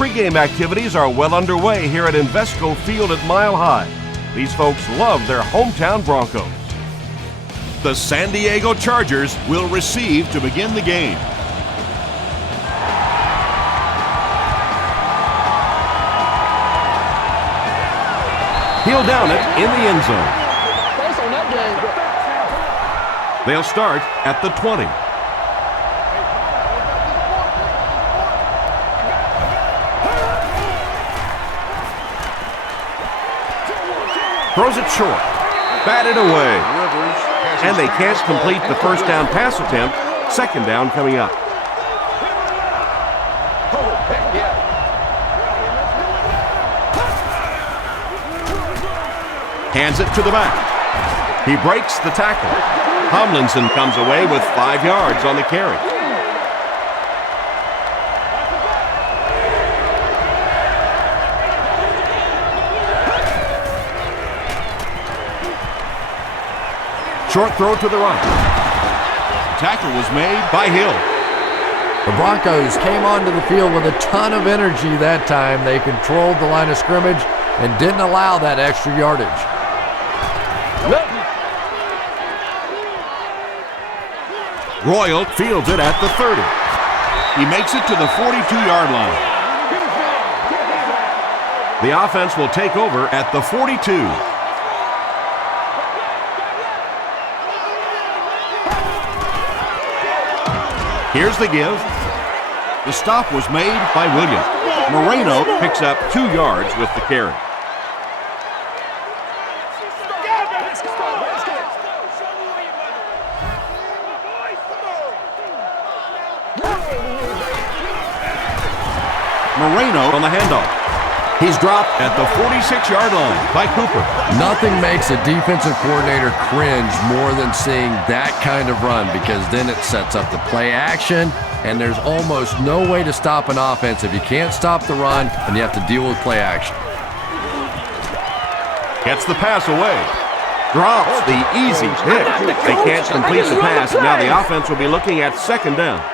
Pre-game activities are well underway here at Invesco Field at Mile High. These folks love their hometown Broncos. The San Diego Chargers will receive to begin the game. He'll down it in the end zone. They'll start at the 20. Throws it short. Batted away. And they can't complete the first down pass attempt. Second down coming up. Hands it to the back. He breaks the tackle. Tomlinson comes away with 5 yards on the carry. Short throw to the right. Tackle was made by Hill. The Broncos came onto the field with a ton of energy that time. They controlled the line of scrimmage and didn't allow that extra yardage. Royal fields it at the 30. He makes it to the 42-yard line. The offense will take over at the 42. Here's the give. The stop was made by Williams. Moreno picks up 2 yards with the carry. Moreno on the handoff. He's dropped at the 46-yard line by Cooper. Nothing makes a defensive coordinator cringe more than seeing that kind of run, because then it sets up the play action, and there's almost no way to stop an offense if you can't stop the run and you have to deal with play action. Gets the pass away. Drops the easy pick. They can't complete the pass, and now the offense will be looking at second down.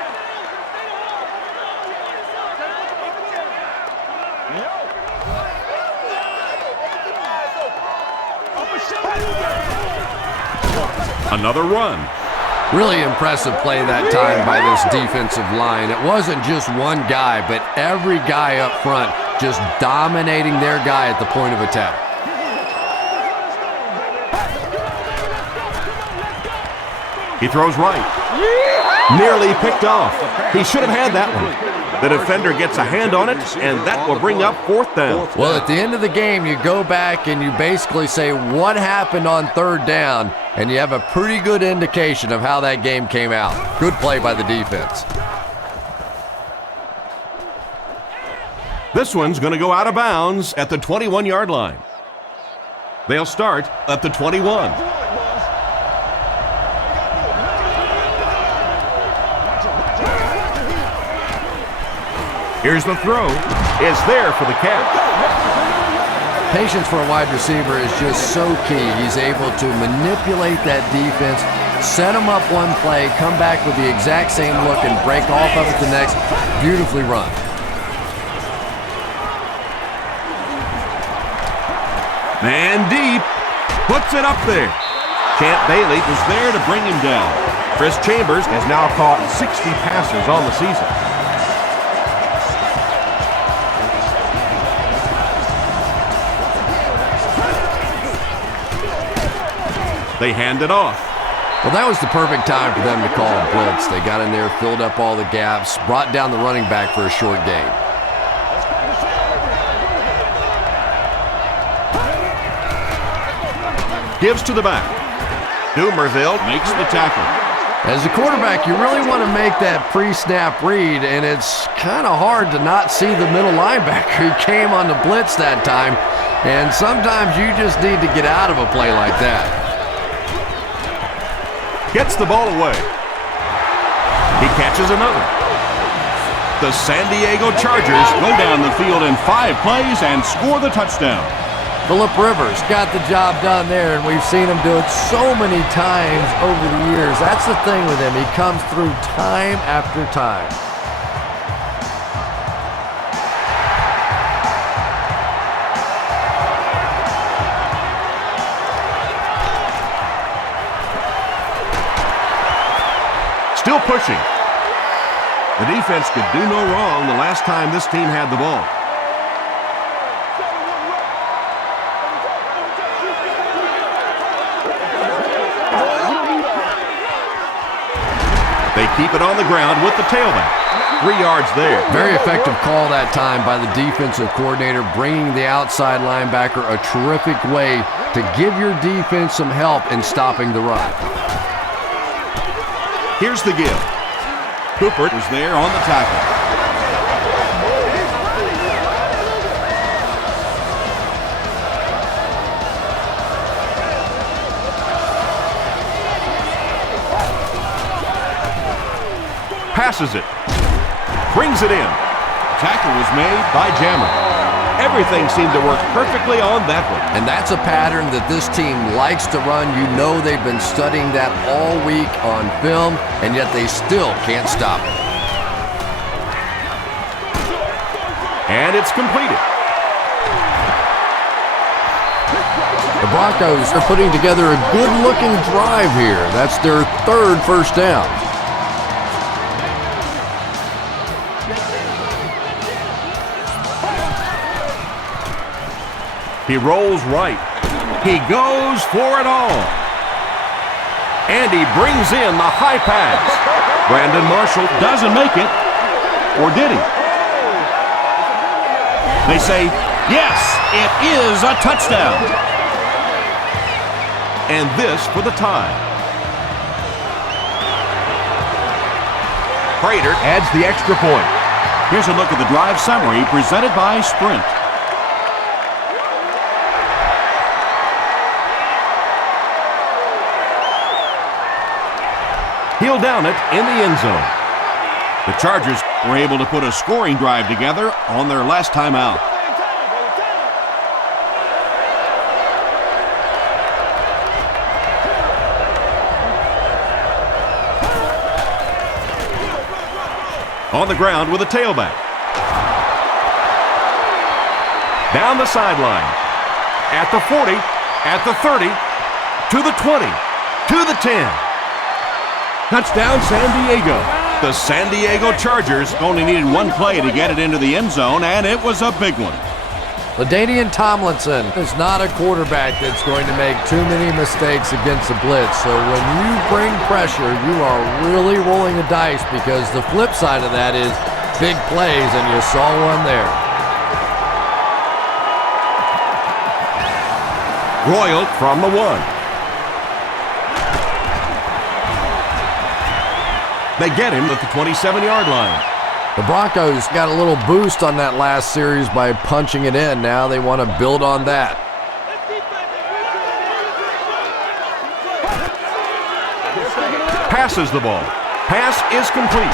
Another run. Really impressive play that time by this defensive line. It wasn't just one guy, but every guy up front just dominating their guy at the point of attack. He throws right. Nearly picked off. He should have had that one. The defender gets a hand on it, and that will bring up fourth down. Well, at the end of the game, you go back and you basically say what happened on third down, and you have a pretty good indication of how that game came out. Good play by the defense. This one's going to go out of bounds at the 21-yard line. They'll start at the 21. Here's the throw. It's there for the catch. Patience for a wide receiver is just so key. He's able to manipulate that defense, set them up one play, come back with the exact same look, and break off of it the next. Beautifully run. Man deep. Puts it up there. Champ Bailey was there to bring him down. Chris Chambers has now caught 60 passes on the season. They hand it off. Well, that was the perfect time for them to call a blitz. They got in there, filled up all the gaps, brought down the running back for a short gain. Gives to the back. Dumerville makes the tackle. As a quarterback, you really want to make that pre-snap read, and it's kind of hard to not see the middle linebacker who came on the blitz that time, and sometimes you just need to get out of a play like that. Gets the ball away. He catches another. The San Diego Chargers go down the field in 5 plays and score the touchdown. Phillip Rivers got the job done there, and we've seen him do it so many times over the years. That's the thing with him. He comes through time after time. still pushing. The defense could do no wrong the last time this team had the ball. They keep it on the ground with the tailback. 3 yards there. Very effective call that time by the defensive coordinator, bringing the outside linebacker, a terrific way to give your defense some help in stopping the run. Here's the give. Cooper was there on the tackle. Passes it. Brings it in. Tackle was made by Jammer. Everything seemed to work perfectly on that one. And that's a pattern that this team likes to run. You know they've been studying that all week on film, and yet they still can't stop it. And it's completed. The Broncos are putting together a good-looking drive here. That's their 3rd first down. He rolls right. He goes for it all. And he brings in the high pass. Brandon Marshall doesn't make it. Or did he? They say, yes, it is a touchdown. And this for the tie. Prater adds the extra point. Here's a look at the drive summary presented by Sprint. He'll down it in the end zone. The Chargers were able to put a scoring drive together on their last time out. On the ground with a tailback. Down the sideline. At the 40, at the 30, to the 20, to the 10. Touchdown, San Diego. The San Diego Chargers only needed 1 play to get it into the end zone, and it was a big one. LaDainian Tomlinson is not a quarterback that's going to make too many mistakes against the blitz. So when you bring pressure, you are really rolling the dice, because the flip side of that is big plays, and you saw one there. Royal from the 1. They get him at the 27-yard line. The Broncos got a little boost on that last series by punching it in. Now they want to build on that. Passes the ball. Pass is complete.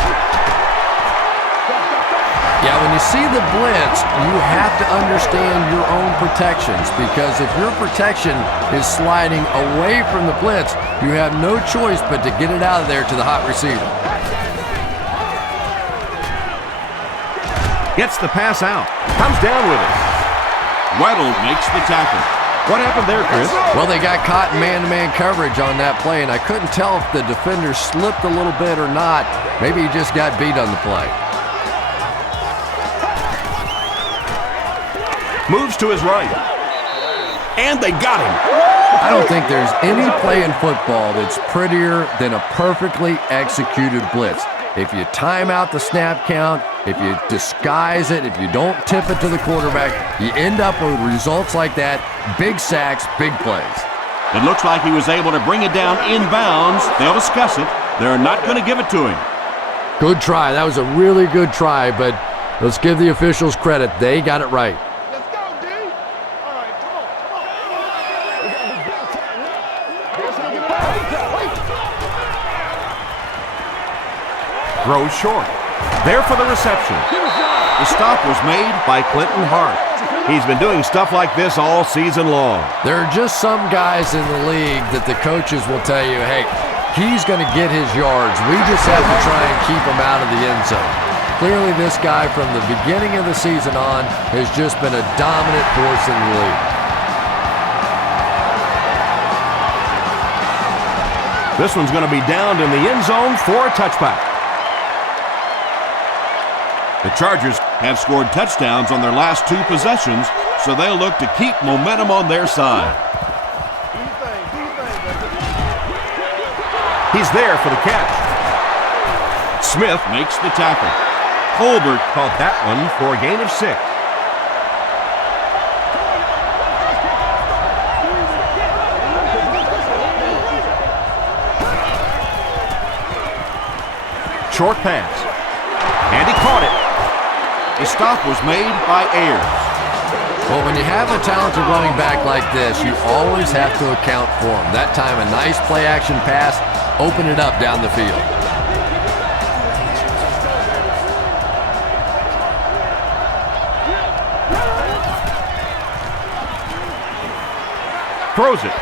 Yeah, when you see the blitz, you have to understand your own protections, because if your protection is sliding away from the blitz, you have no choice but to get it out of there to the hot receiver. Gets the pass out. Comes down with it. Weddle makes the tackle. What happened there, Chris? Well, they got caught in man-to-man coverage on that play, and I couldn't tell if the defender slipped a little bit or not. Maybe he just got beat on the play. Moves to his right. And they got him. I don't think there's any play in football that's prettier than a perfectly executed blitz. If you time out the snap count, if you disguise it, if you don't tip it to the quarterback, you end up with results like that. Big sacks, big plays. It looks like he was able to bring it down inbounds. They'll discuss it. They're not going to give it to him. Good try. That was a really good try, but let's give the officials credit. They got it right. Throws short. There for the reception. The stop was made by Clinton Hart. He's been doing stuff like this all season long. There are just some guys in the league that the coaches will tell you, hey, he's going to get his yards. We just have to try and keep him out of the end zone. Clearly, this guy from the beginning of the season on has just been a dominant force in the league. This one's going to be downed in the end zone for a touchback. The Chargers have scored touchdowns on their last 2 possessions, so they'll look to keep momentum on their side. He's there for the catch. Smith makes the tackle. Colbert caught that one for a gain of 6. Short pass. And he caught it. The stop was made by Ayers. Well, when you have a talented running back like this, you always have to account for him. That time, a nice play-action pass opened it up down the field. Throws it.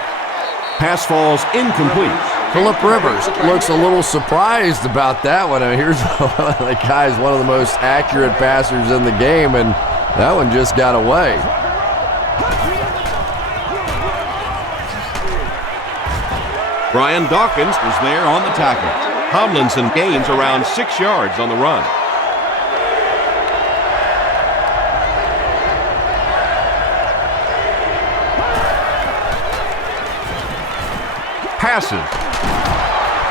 Pass falls incomplete. Phillip Rivers looks a little surprised about that one. I mean, here's one of the guys, one of the most accurate passers in the game, and that one just got away. Brian Dawkins was there on the tackle. Tomlinson gains around 6 yards on the run. Passes.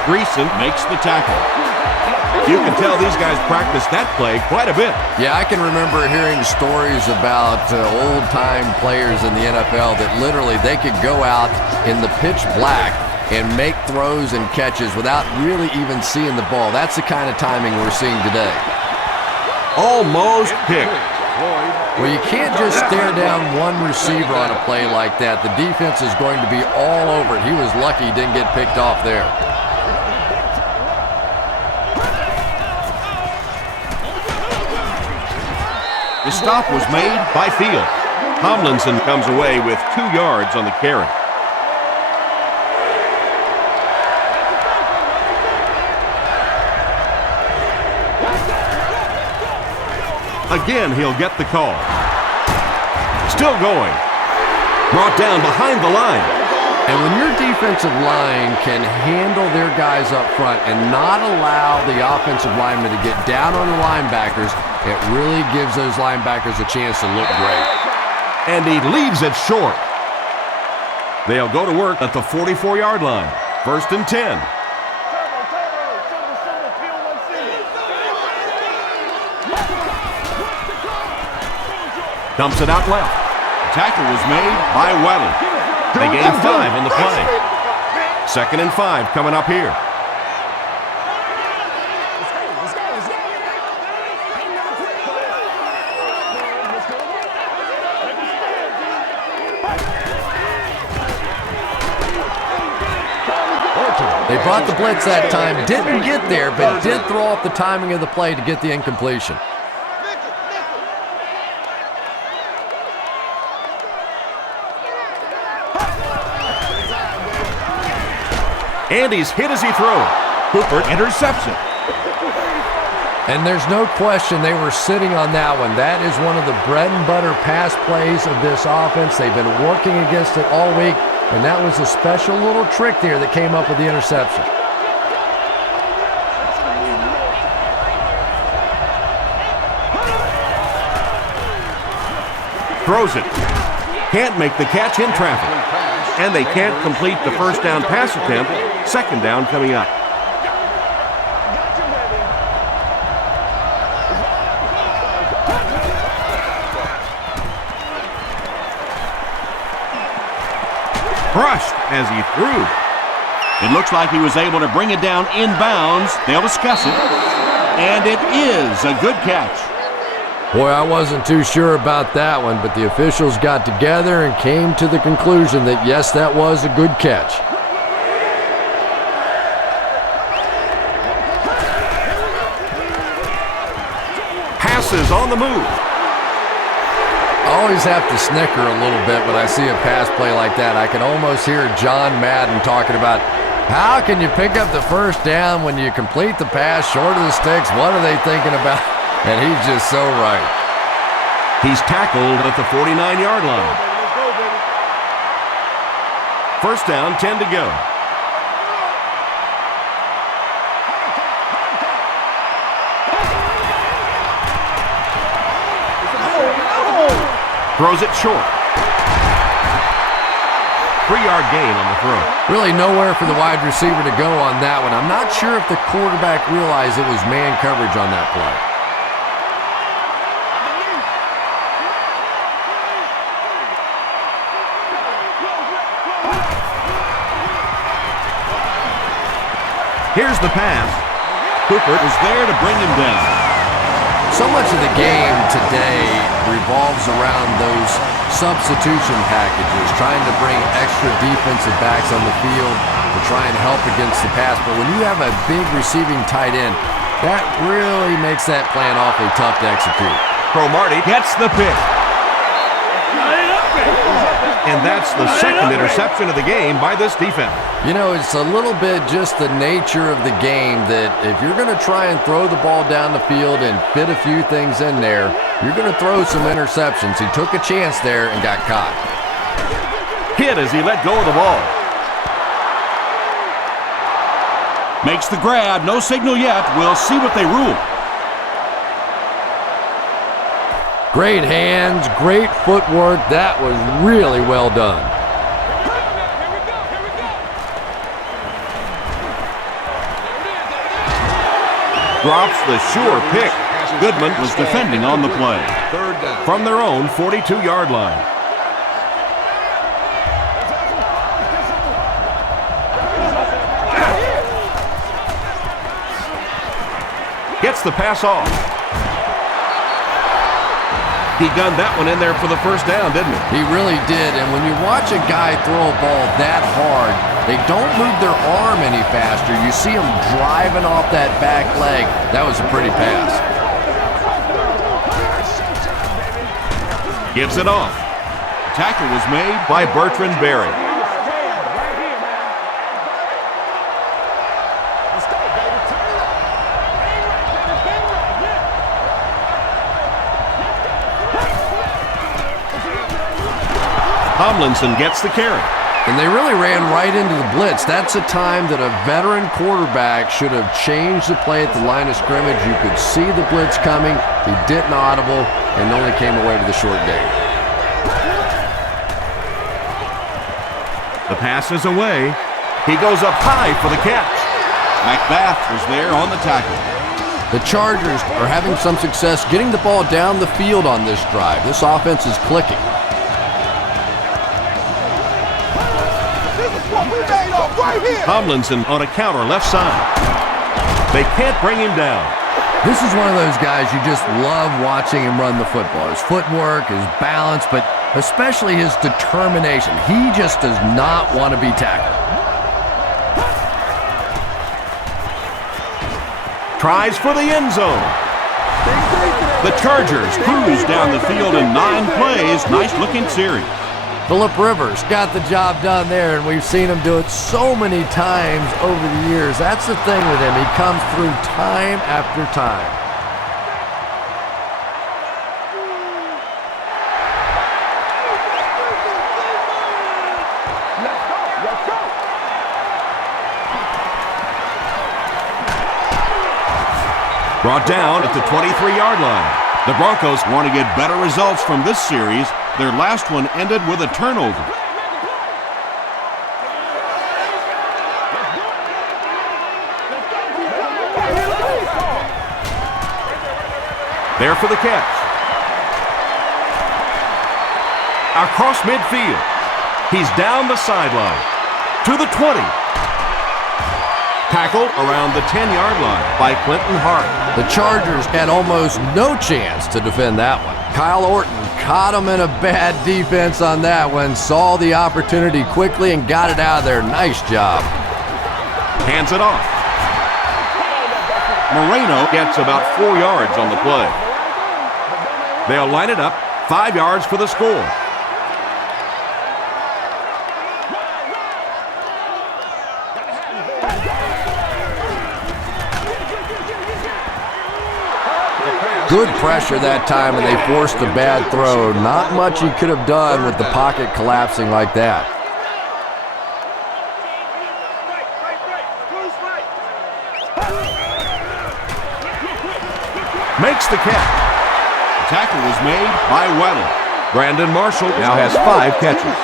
Greason makes the tackle. You can tell these guys practice that play quite a bit. Yeah, I can remember hearing stories about old-time players in the NFL that literally they could go out in the pitch black and make throws and catches without really even seeing the ball. That's the kind of timing we're seeing today. Almost picked. Well, you can't just stare down one receiver on a play like that. The defense is going to be all over it. He was lucky he didn't get picked off there. The stop was made by Field. Tomlinson comes away with 2 yards on the carry. Again, he'll get the call. Still going. Brought down behind the line. And when your defensive line can handle their guys up front and not allow the offensive linemen to get down on the linebackers, it really gives those linebackers a chance to look great. And he leaves it short. They'll go to work at the 44-yard line. 1st and 10. Dumps it out left. The tackle was made by Weddle. They gain 5 on the play. 2nd and 5 coming up here. They brought the blitz that time, didn't get there, but did throw off the timing of the play to get the incompletion. And he's hit as he throws. Cooper intercepts it. And there's no question they were sitting on that one. That is one of the bread and butter pass plays of this offense. They've been working against it all week, and that was a special little trick there that came up with the interception. Throws it. Can't make the catch in traffic. And they can't complete the first down pass attempt. 2nd down coming up. Crushed as he threw. It looks like he was able to bring it down inbounds. They'll discuss it. And it is a good catch. Boy, I wasn't too sure about that one, but the officials got together and came to the conclusion that, yes, that was a good catch. Passes on the move. I always have to snicker a little bit when I see a pass play like that. I can almost hear John Madden talking about, how can you pick up the first down when you complete the pass short of the sticks? What are they thinking about? And he's just so right. He's tackled at the 49-yard line. 1st down, 10 to go. Throws it short. 3-yard gain on the throw. Really nowhere for the wide receiver to go on that one. I'm not sure if the quarterback realized it was man coverage on that play. Here's the pass. Cooper is there to bring him down. So much of the game today revolves around those substitution packages, trying to bring extra defensive backs on the field to try and help against the pass. But when you have a big receiving tight end, that really makes that plan awfully tough to execute. Cromartie gets the pick. And that's the second interception of the game by this defense. You know, it's a little bit just the nature of the game that if you're going to try and throw the ball down the field and fit a few things in there, you're going to throw some interceptions. He took a chance there and got caught. Hit as he let go of the ball. Makes the grab. No signal yet. We'll see what they rule. Great hands, great footwork. That was really well done. Drops the sure pick. Goodman was defending on the play. From their own 42-yard line. Gets the pass off. He gunned that one in there for the first down, didn't he? He really did, and when you watch a guy throw a ball that hard, they don't move their arm any faster. You see him driving off that back leg. That was a pretty pass. Gives it off. Tackle was made by Bertrand Berry. Tomlinson gets the carry. And they really ran right into the blitz. That's a time that a veteran quarterback should have changed the play at the line of scrimmage. You could see the blitz coming. He didn't audible and only came away with a short gain. The pass is away. He goes up high for the catch. McBath was there on the tackle. The Chargers are having some success getting the ball down the field on this drive. This offense is clicking. Tomlinson on a counter left side. They can't bring him down. This is one of those guys you just love watching him run the football. His footwork, his balance, but especially his determination. He just does not want to be tackled. Tries for the end zone. The Chargers cruise down the field in 9 plays. Nice looking series. Phillip Rivers got the job done there, and we've seen him do it so many times over the years. That's the thing with him. He comes through time after time. Brought down at the 23-yard line. The Broncos want to get better results from this series. Their last one ended with a turnover. There for the catch. Across midfield. He's down the sideline. To the 20. Tackled around the 10-yard line by Clinton Hart. The Chargers had almost no chance to defend that one. Kyle Orton caught him in a bad defense on that one, saw the opportunity quickly and got it out of there. Nice job. Hands it off. Moreno gets about 4 yards on the play. They'll line it up, 5 yards for the score. Good pressure that time, and they forced a bad throw. Not much he could have done with the pocket collapsing like that. Makes the catch. The tackle was made by Weddle. Brandon Marshall now has 5 catches.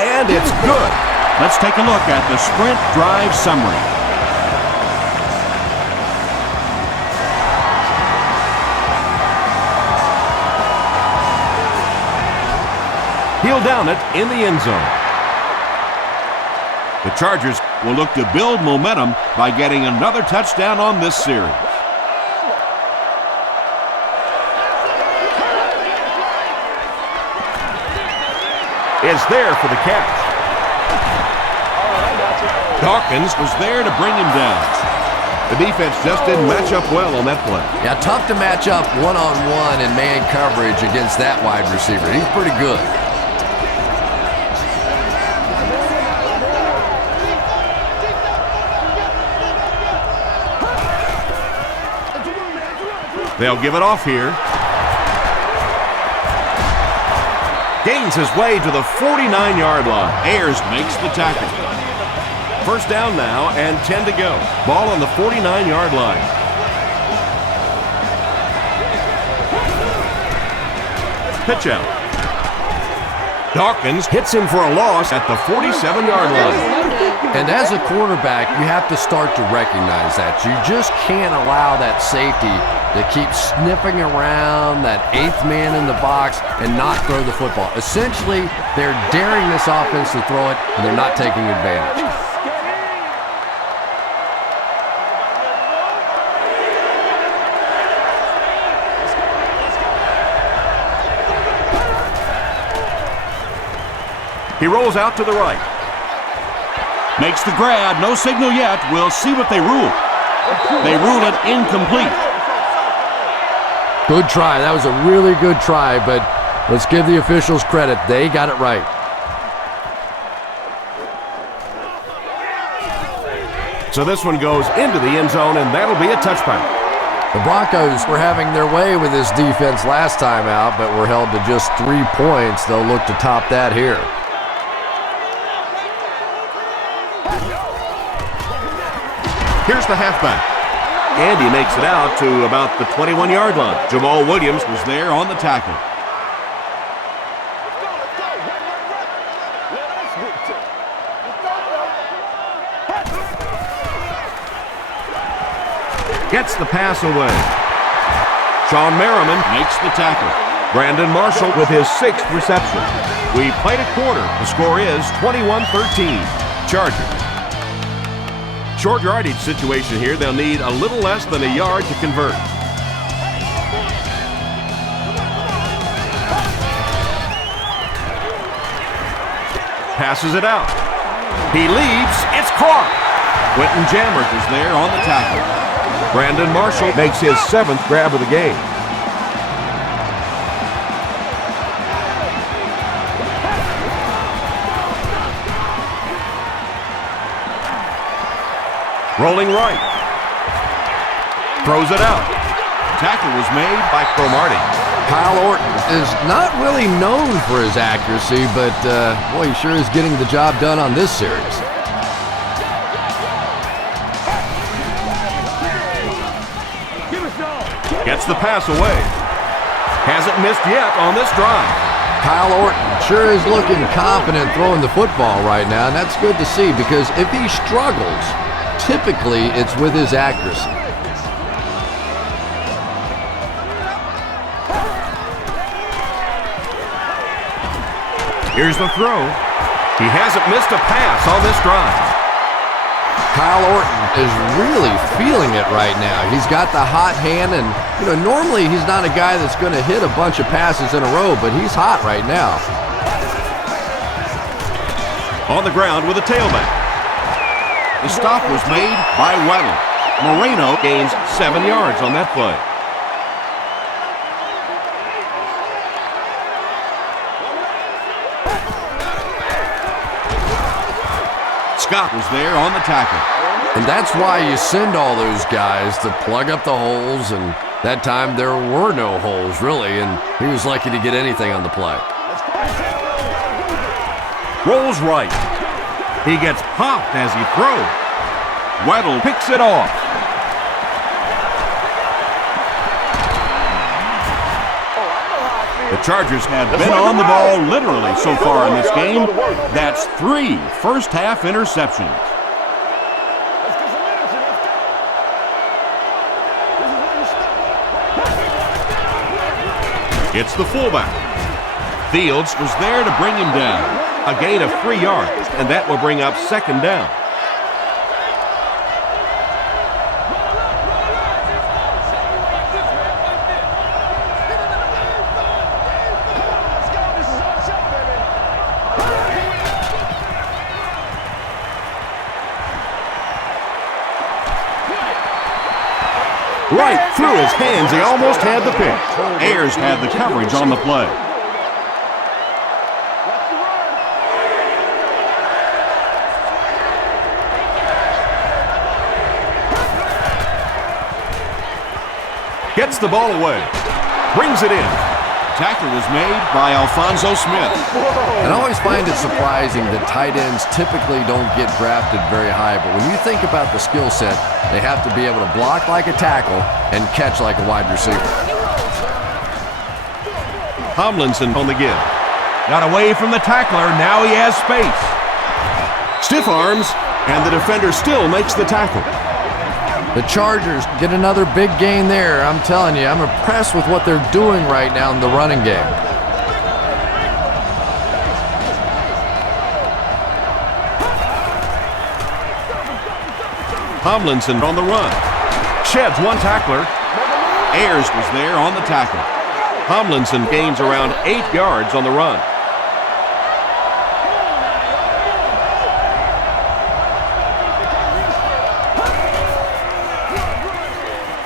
And it's good. Let's take a look at the sprint drive summary. He'll down it in the end zone. The Chargers will look to build momentum by getting another touchdown on this series. Is there for the catch. Dawkins was there to bring him down. The defense just didn't match up well on that play. Yeah, tough to match up one-on-one in man coverage against that wide receiver. He's pretty good. They'll give it off here. Gains his way to the 49-yard line. Ayers makes the tackle. First down now and 10 to go. Ball on the 49-yard line. Pitch out. Dawkins hits him for a loss at the 47-yard line. And as a quarterback, you have to start to recognize that. You just can't allow that safety to keep sniffing around that 8th man in the box and not throw the football. Essentially, they're daring this offense to throw it, and they're not taking advantage. He rolls out to the right. Makes the grab. No signal yet. We'll see what they rule. They rule it incomplete. Good try. That was a really good try, but let's give the officials credit. They got it right. So this one goes into the end zone, and that'll be a touchback. The Broncos were having their way with this defense last time out, but were held to just 3 points. They'll look to top that here. Here's the halfback. And he makes it out to about the 21-yard line. Jamal Williams was there on the tackle. Gets the pass away. Sean Merriman makes the tackle. Brandon Marshall with his 6th reception. We played a quarter. The score is 21-13. Chargers. Short yardage situation here. They'll need a little less than a yard to convert. Passes it out. He leaves. It's caught. Quentin Jammert is there on the tackle. Brandon Marshall makes his 7th grab of the game. Rolling right. Throws it out. Tackle was made by Cromartie. Kyle Orton is not really known for his accuracy, but boy, he sure is getting the job done on this series. Gets the pass away. Hasn't missed yet on this drive. Kyle Orton sure is looking confident throwing the football right now, and that's good to see because if he struggles, typically it's with his accuracy. Here's the throw. He hasn't missed a pass on this drive. Kyle Orton is really feeling it right now. He's got the hot hand, and normally he's not a guy that's going to hit a bunch of passes in a row, but he's hot right now. On the ground with a tailback. The stop was made by Weddle. Moreno gains 7 yards on that play. Scott was there on the tackle. And that's why you send all those guys to plug up the holes, and that time there were no holes, really, and he was lucky to get anything on the play. Rolls right. He gets popped as he throws. Weddle picks it off. Chargers have been on the ball literally so far in this game. That's 3 first-half interceptions. It's the fullback. Fields was there to bring him down. A gain of 3 yards, and that will bring up second down. Right through his hands, he almost had the pick. Ayers had the coverage on the play. Gets the ball away. Brings it in. Tackle was made by Alfonso Smith. And I always find it surprising that tight ends typically don't get drafted very high, but when you think about the skill set, they have to be able to block like a tackle and catch like a wide receiver. Tomlinson on the give. Got away from the tackler, now he has space. Stiff arms, and the defender still makes the tackle. The Chargers get another big gain there. I'm telling you, I'm impressed with what they're doing right now in the running game. Tomlinson on the run. Sheds one tackler. Ayers was there on the tackle. Tomlinson gains around 8 yards on the run.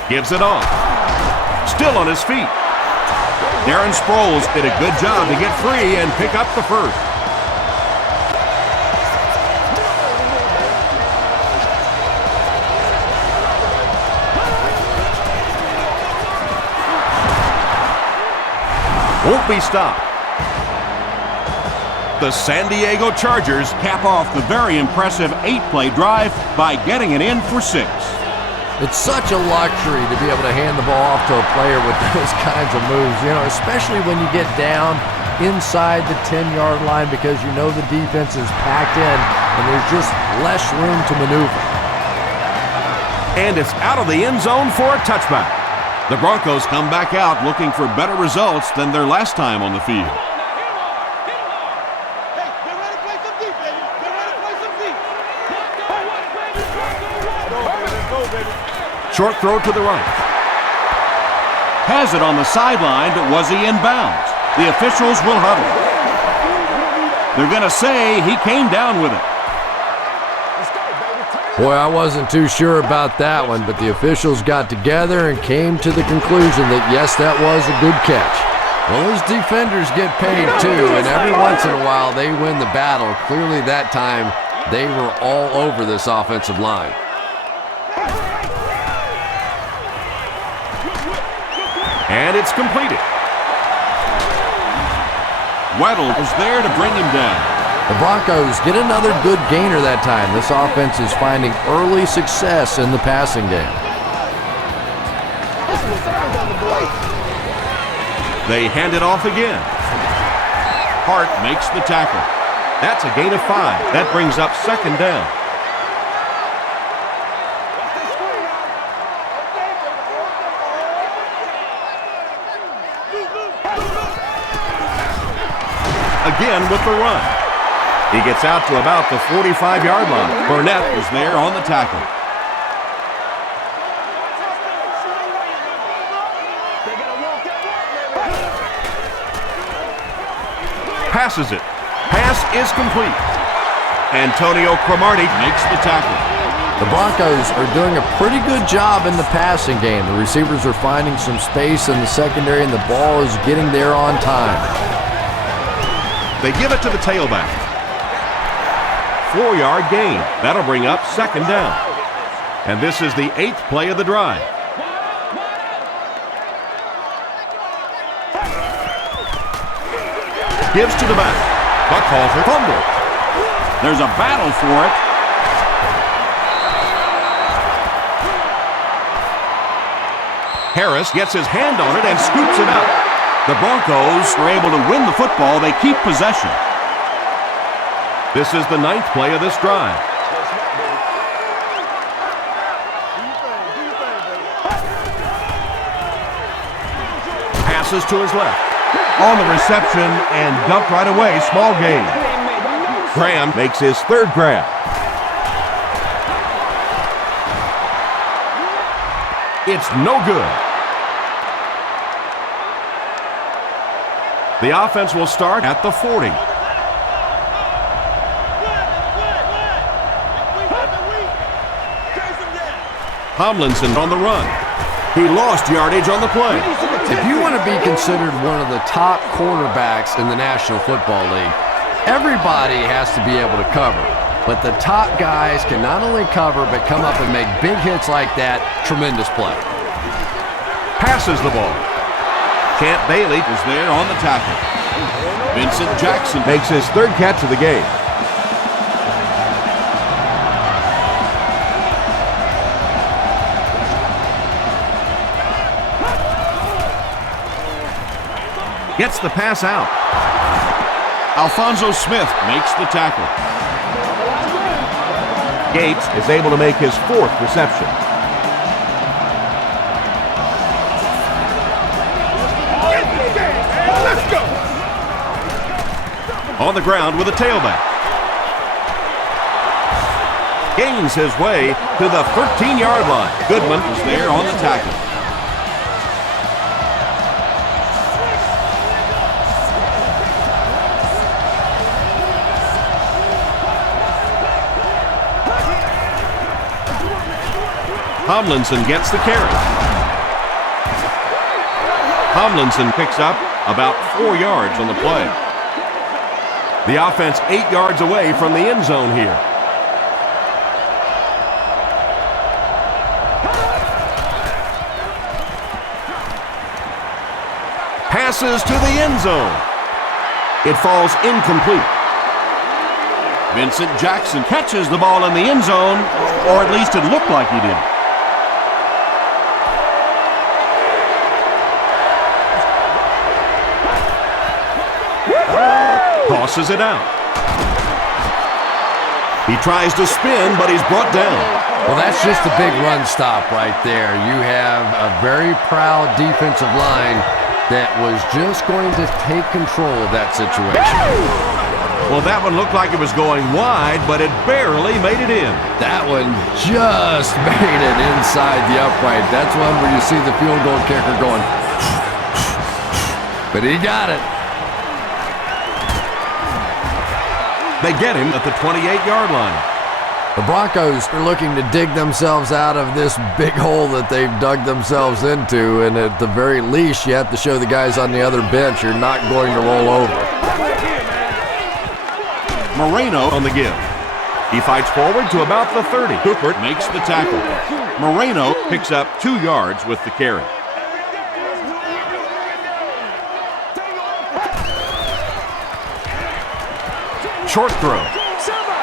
Gives it off. Still on his feet. Darren Sproles did a good job to get free and pick up the first. Won't be stopped. The San Diego Chargers Cap off the very impressive 8-play drive by getting it in for 6. It's such a luxury to be able to hand the ball off to a player with those kinds of moves, you know, especially when you get down inside the 10-yard line because you know the defense is packed in and there's just less room to maneuver. and it's out of the end zone for a touchback. The Broncos come back out looking for better results than their last time on the field. Short throw to the right. Has it on the sideline, but was he in bounds? The officials will huddle. They're going to say he came down with it. Boy, I wasn't too sure about that one, but the officials got together and came to the conclusion that, yes, that was a good catch. Well, those defenders get paid too, and every once in a while they win the battle. Clearly that time they were all over this offensive line. And it's completed. Weddle was there to bring him down. The Broncos get another good gainer that time. This offense is finding early success in the passing game. They hand it off again. Hart makes the tackle. That's a gain of 5. That brings up second down. Again with the run. He gets out to about the 45-yard line. Burnett was there on the tackle. Passes it. Pass is complete. Antonio Cromartie Makes the tackle. The Broncos are doing a pretty good job in the passing game. The receivers are finding some space in the secondary, and the ball is getting there on time. They give it to the tailback. 4-yard gain. That'll bring up second down. And this is the 8th play of the drive. Gives to the back. Buckhalter fumble. There's a battle for it. Harris gets his hand on it and scoops it up. The Broncos are able to win the football. They keep possession. This is the 9th play of this drive. Passes to his left. On the reception and dumped right away. Small gain. Graham makes his 3rd grab. It's no good. The offense will start at the 40. Tomlinson on the run. He lost yardage on the play. If you want to be considered one of the top cornerbacks in the National Football League, everybody has to be able to cover. But the top guys can not only cover, but come up and make big hits like that. Tremendous play. Passes the ball. Champ Bailey is there on the tackle. Vincent Jackson Makes his 3rd catch of the game. Gets the pass out. Alfonso Smith makes the tackle. Gates is able to make his 4th reception. On the ground with a tailback. Gains his way to the 13-yard line. Goodman is there on the tackle. Tomlinson gets the carry. Tomlinson picks up about 4 yards on the play. The offense 8 yards away from the end zone here. Passes to the end zone. It falls incomplete. Vincent Jackson catches the ball in the end zone, or at least it looked like he did. Tosses it out. He tries to spin, but he's brought down. Well, that's just a big run stop right there. You have a very proud defensive line that was just going to take control of that situation. Well, that one looked like it was going wide, but it barely made it in. That one just made it inside the upright. That's one where you see the field goal kicker going, but he got it. They get him at the 28-yard line. The Broncos are looking to dig themselves out of this big hole that they've dug themselves into, and at the very least, you have to show the guys on the other bench you're not going to roll over. Moreno On the give. He fights forward to about the 30. Cooper makes the tackle. Moreno Picks up 2 yards with the carry. Short throw.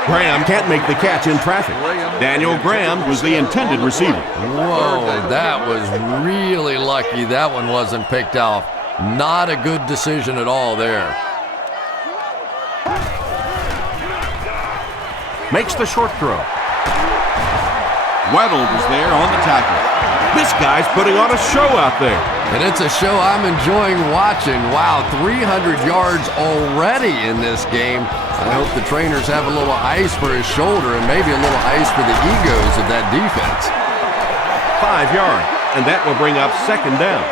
Graham can't make the catch in traffic. Daniel Graham was the intended receiver. Whoa, that was really lucky that one wasn't picked off. Not a good decision at all there. Makes the short throw. Weddle was there on the tackle. This guy's putting on a show out there. And it's a show I'm enjoying watching. Wow, 300 yards already in this game. I hope the trainers have a little ice for his shoulder and maybe a little ice for the egos of that defense. 5 yards, and that will bring up 2nd down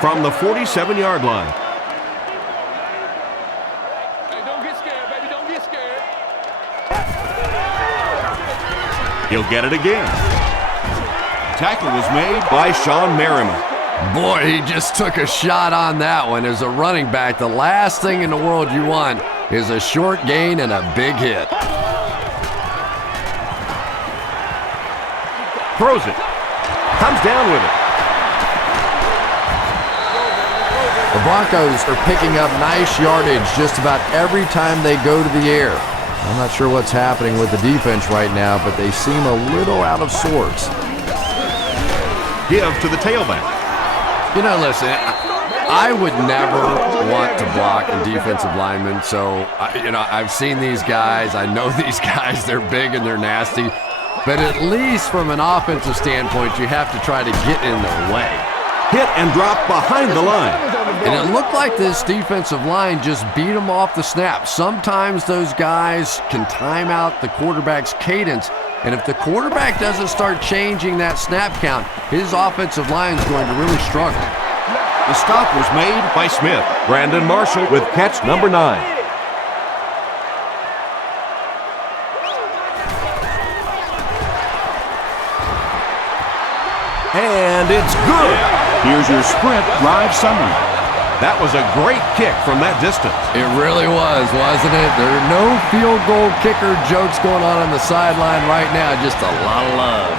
from the 47-yard line. Hey, don't get scared, baby. Don't get scared. He'll get it again. Tackle was made By Sean Merriman. Boy, he just took a shot on that one. As a running back, the last thing in the world you want is a short gain and a big hit. Throws it. Comes down with it. The Broncos are picking up nice yardage just about every time they go to the air. I'm not sure what's happening with the defense right now, but they seem a little out of sorts. Give to the tailback. You know, listen, I would never want to block a defensive lineman. So, I've seen these guys. I know these guys. They're big and they're nasty. But at least from an offensive standpoint, you have to try to get in their way. Hit and drop behind the line. And it looked like this defensive line just beat them off the snap. Sometimes those guys can time out the quarterback's cadence. And if the quarterback doesn't start changing that snap count, his offensive line is going to really struggle. The stop was made by Smith. Brandon Marshall with catch number 9. And it's good. Here's your sprint drive summary. That was a great kick from that distance. It really was, wasn't it? There are no field goal kicker jokes going on the sideline right now. Just a lot of love.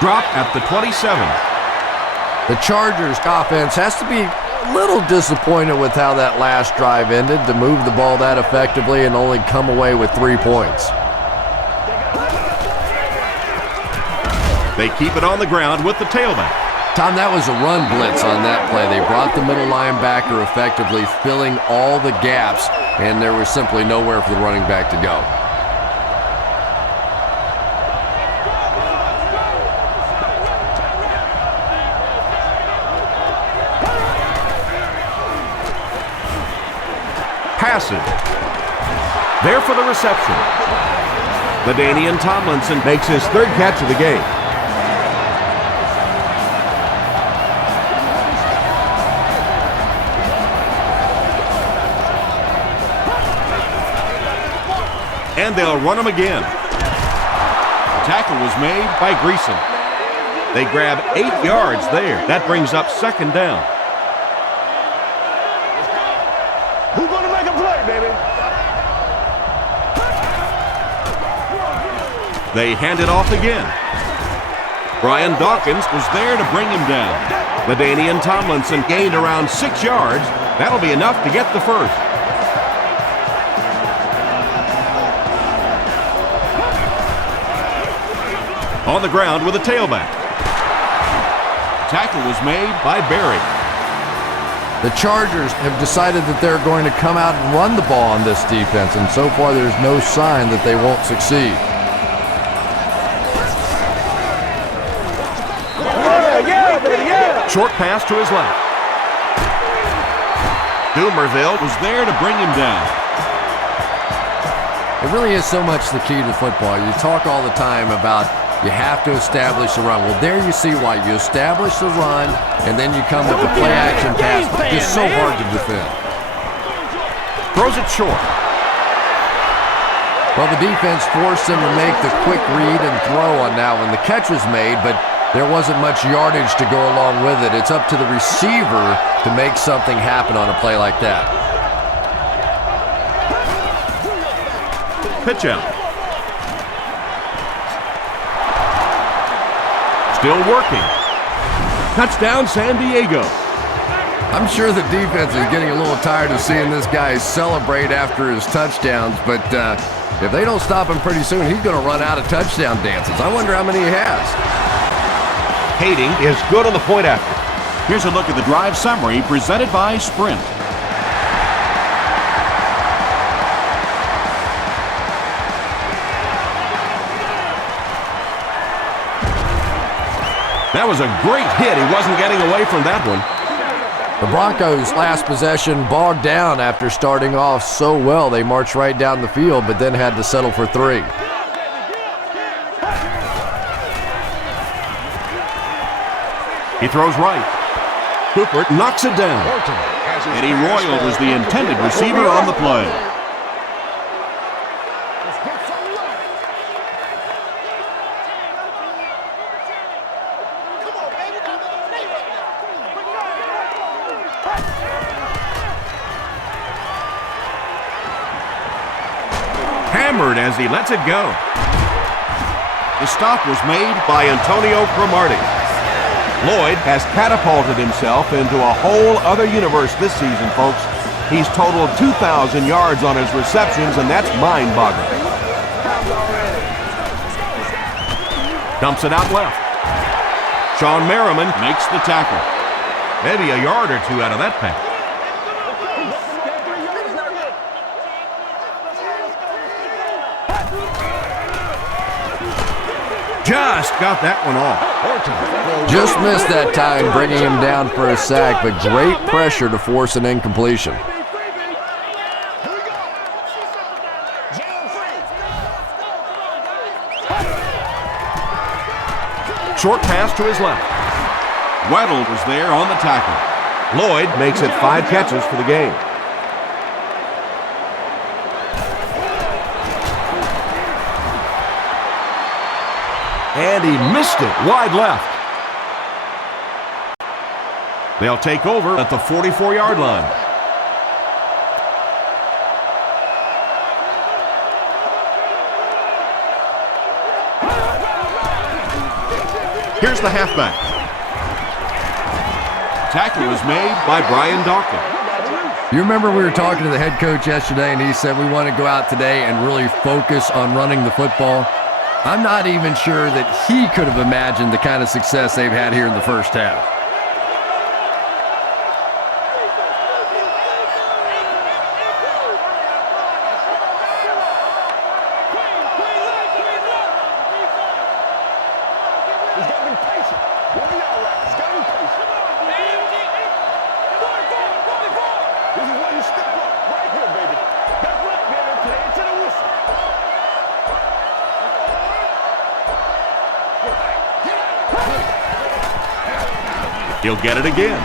Drop at the 27. The Chargers offense has to be a little disappointed with how that last drive ended, to move the ball that effectively and only come away with 3 points. They keep it on the ground with the tailback. Tom, that was a run blitz on that play. They brought the middle linebacker effectively, filling all the gaps, and there was simply nowhere for the running back to go. Passes. There for the reception. LaDainian Tomlinson makes his 3rd catch of the game. And they'll run him again. Tackle was made by Greason. They grab 8 yards there. That brings up 2nd down. Who's going to make a play, baby? They hand it off again. Brian Dawkins was there to bring him down. LaDainian Tomlinson gained around 6 yards. That'll be enough to get the first. On the ground with a tailback. Tackle was made by Berry. The Chargers have decided that they're going to come out and run the ball on this defense, and so far there's no sign that they won't succeed. Short pass to his left. Dumerville Was there to bring him down. It really is so much the key to football. You talk all the time about you have to establish the run. Well, there you see why. You establish the run, and then you come with the play-action pass. It's so hard to defend. throws it short. Well, the defense forced him to make the quick read and throw on that one. The catch was made, but there wasn't much yardage to go along with it. It's up to the receiver to make something happen on a play like that. Pitch out. Still working. Touchdown, San Diego. I'm sure the defense is getting a little tired of seeing this guy celebrate after his touchdowns, but if they don't stop him pretty soon, he's going to run out of touchdown dances. I wonder how many he has. Hating is good on the point after. Here's a look at the drive summary presented by Sprint. That was a great hit. He wasn't getting away from that one. The Broncos' last possession bogged down after starting off so well. They marched right down the field, but then had to settle for 3. He throws right. Cooper knocks it down. Eddie Royal was the intended receiver on the play. Hammered as he lets it go. The stop was made by Antonio Cromartie. Lloyd has catapulted himself into a whole other universe this season, folks. He's totaled 2,000 yards on his receptions, and that's mind-boggling. Dumps it out left. Sean Merriman makes the tackle. Maybe a yard or two out of that pass. Just got that one off. Just missed that time, bringing him down for a sack, but great pressure to force an incompletion. Short pass to his left. Weddle was there on the tackle. Lloyd makes it 5 catches for the game. And he missed it wide left. They'll take over at the 44-yard line. Here's the halfback. Tackle was made by Brian Dawkins. You remember we were talking to the head coach yesterday, and he said we want to go out today and really focus on running the football. I'm not even sure that he could have imagined the kind of success they've had here in the first half. He'll get it again.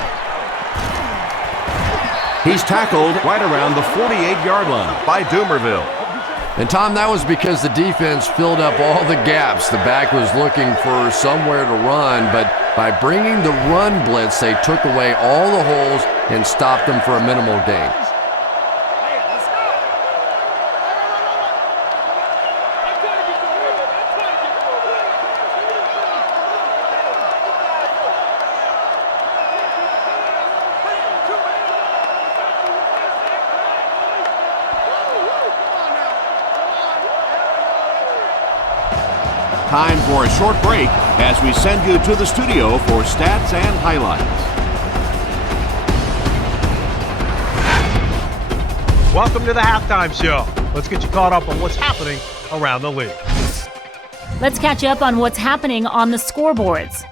He's tackled right around the 48-yard line By Doomerville. And Tom, that was because the defense filled up all the gaps. The back was looking for somewhere to run, but by bringing the run blitz, they took away all the holes and stopped them for a minimal gain. Time for a short break as we send you to the studio for stats and highlights. Welcome to the halftime show. Let's get you caught up on what's happening around the league. Let's catch you up on what's happening on the scoreboards.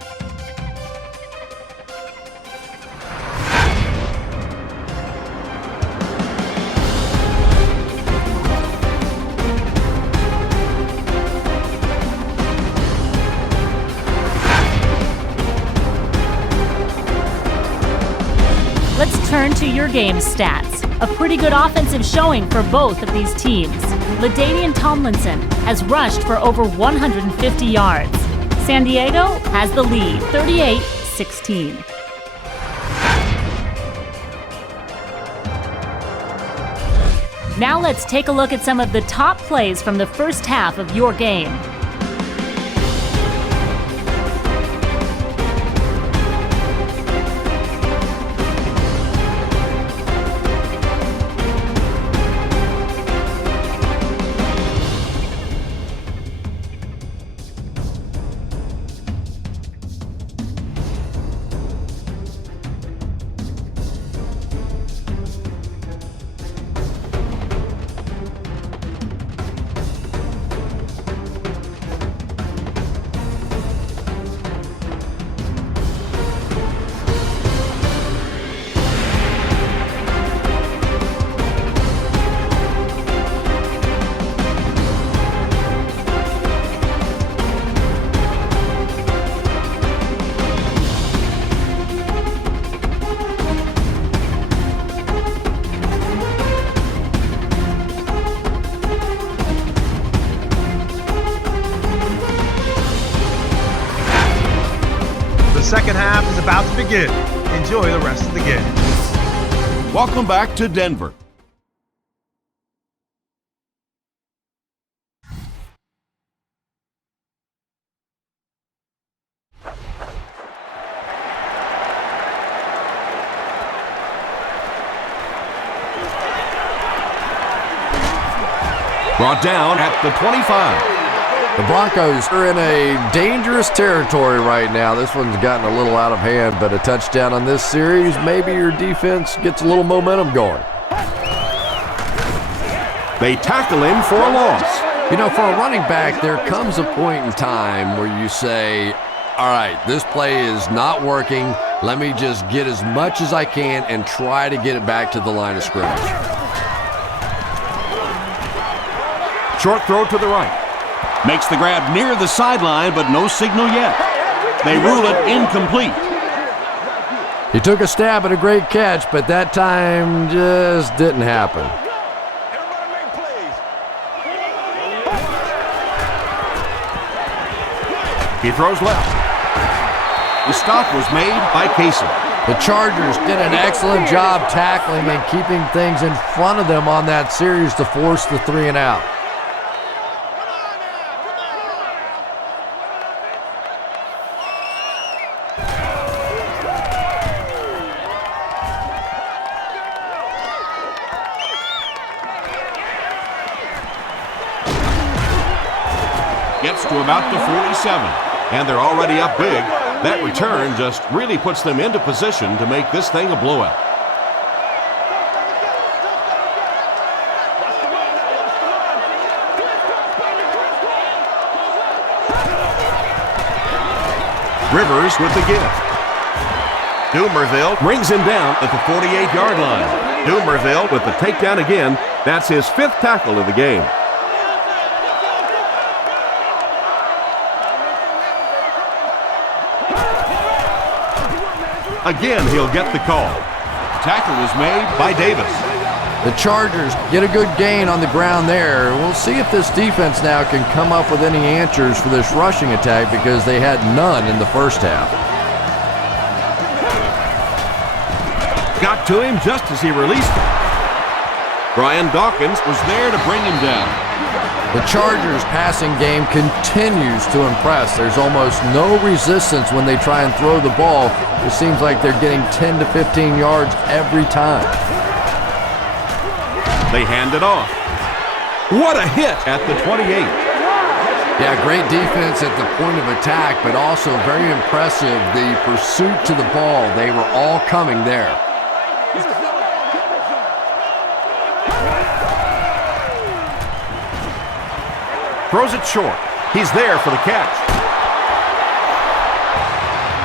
Let's turn to your game stats. A pretty good offensive showing for both of these teams. LaDainian Tomlinson has rushed for over 150 yards. San Diego has the lead, 38-16. Now let's take a look at some of the top plays from the first half of your game. The second half is about to begin. Enjoy the rest of the game. Welcome back to Denver. Brought down at the 25. The Broncos are in a dangerous territory right now. This one's gotten a little out of hand, but a touchdown on this series, maybe your defense gets a little momentum going. They tackle him for a loss. You know, for a running back, there comes a point in time where you say, all right, this play is not working. Let me just get as much as I can and try to get it back to the line of scrimmage. Short throw to the right. Makes the grab near the sideline, but no signal yet. They rule it incomplete. He took a stab at a great catch, but that time just didn't happen. He throws left. The stop was made by Casey. The Chargers did an excellent job tackling and keeping things in front of them on that series to force the 3 and out. Gets to about the 47. And they're already up big. That return just really puts them into position to make this thing a blowout. Rivers with the gift. Dumerville brings him down at the 48-yard line. Dumerville with the takedown again. That's his 5th tackle of the game. Again, he'll get the call. Tackle was made by Davis. The Chargers get a good gain on the ground there. We'll see if this defense now can come up with any answers for this rushing attack because they had none in the first half. Got to him just as he released it. Brian Dawkins was there to bring him down. The Chargers' passing game continues to impress. There's almost no resistance when they try and throw the ball. It seems like they're getting 10 to 15 yards every time. They hand it off. What a hit at the 28. Yeah, great defense at the point of attack, but also very impressive. The pursuit to the ball, they were all coming there. Throws it short. He's there for the catch.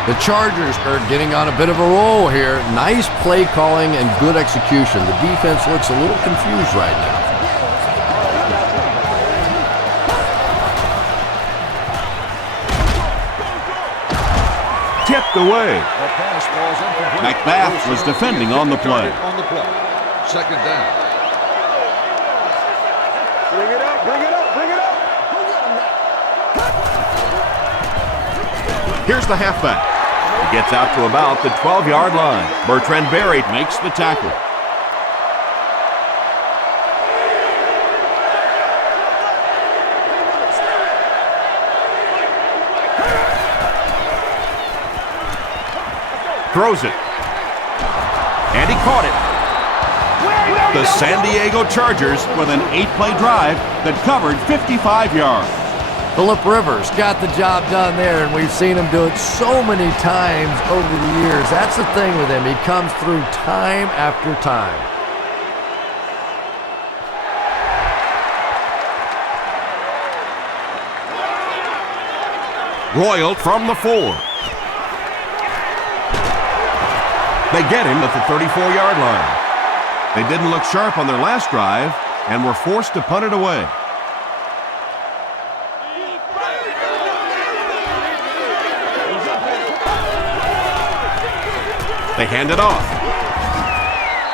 The Chargers are getting on a bit of a roll here. Nice play calling and good execution. The defense looks a little confused right now. Tipped away. McBath was defending on the play. Second down. Bring it up, bring it up, bring it up. Here's the halfback. He gets out to about the 12-yard line. Bertrand Berry Makes the tackle. throws it. And he caught it. The San Diego Chargers with an 8-play drive that covered 55 yards. Phillip Rivers got the job done there, and we've seen him do it so many times over the years. That's the thing with him. He comes through time after time. Royal from the 4. They get him at the 34-yard line. They didn't look sharp on their last drive and were forced to punt it away. They hand it off.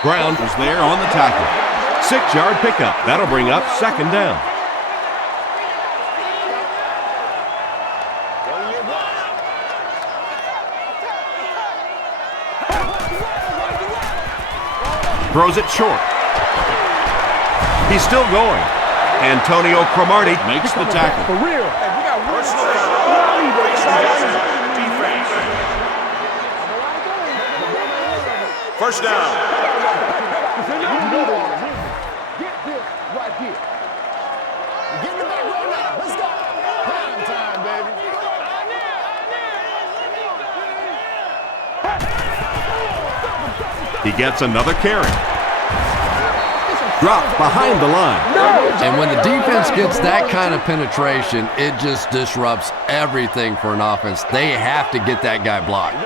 Brown was there on the tackle. 6-yard pickup. That'll bring up second down. Throws it short. He's still going. Antonio Cromartie makes the tackle. For real. First down. Get this right here. Get in the back right now. Let's go. He gets another carry. Dropped behind the line. And when the defense gets that kind of penetration, it just disrupts everything for an offense. They have to get that guy blocked.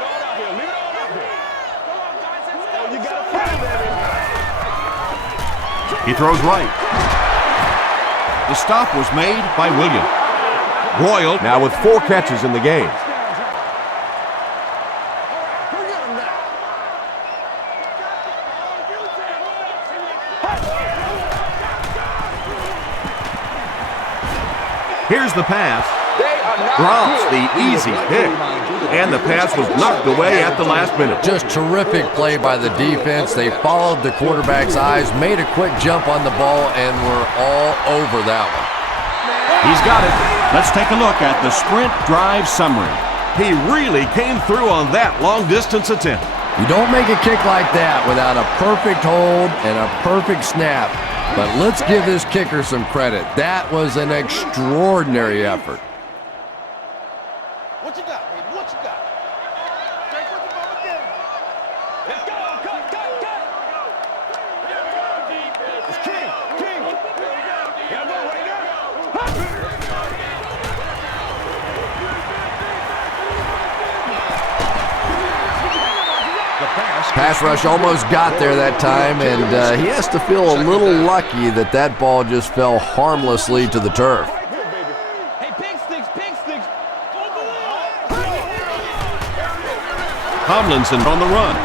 He throws right. The stop was made by Williams. Royal now with 4 catches in the game. Here's the pass. Drops the easy pick. And the pass was knocked away at the last minute. Just terrific play by the defense. They followed the quarterback's eyes, made a quick jump on the ball, and were all over that one. He's got it. Let's take a look at the sprint drive summary. He really came through on that long-distance attempt. You don't make a kick like that without a perfect hold and a perfect snap. But let's give this kicker some credit. That was an extraordinary effort. What you got, baby? What you got? Take what the ball again. Let's go. Cut. It's King. Yeah, go right now. Pass rush almost got there that time, and he has to feel a little lucky that that ball just fell harmlessly to the turf. Hey, pig sticks. Tomlinson on the run.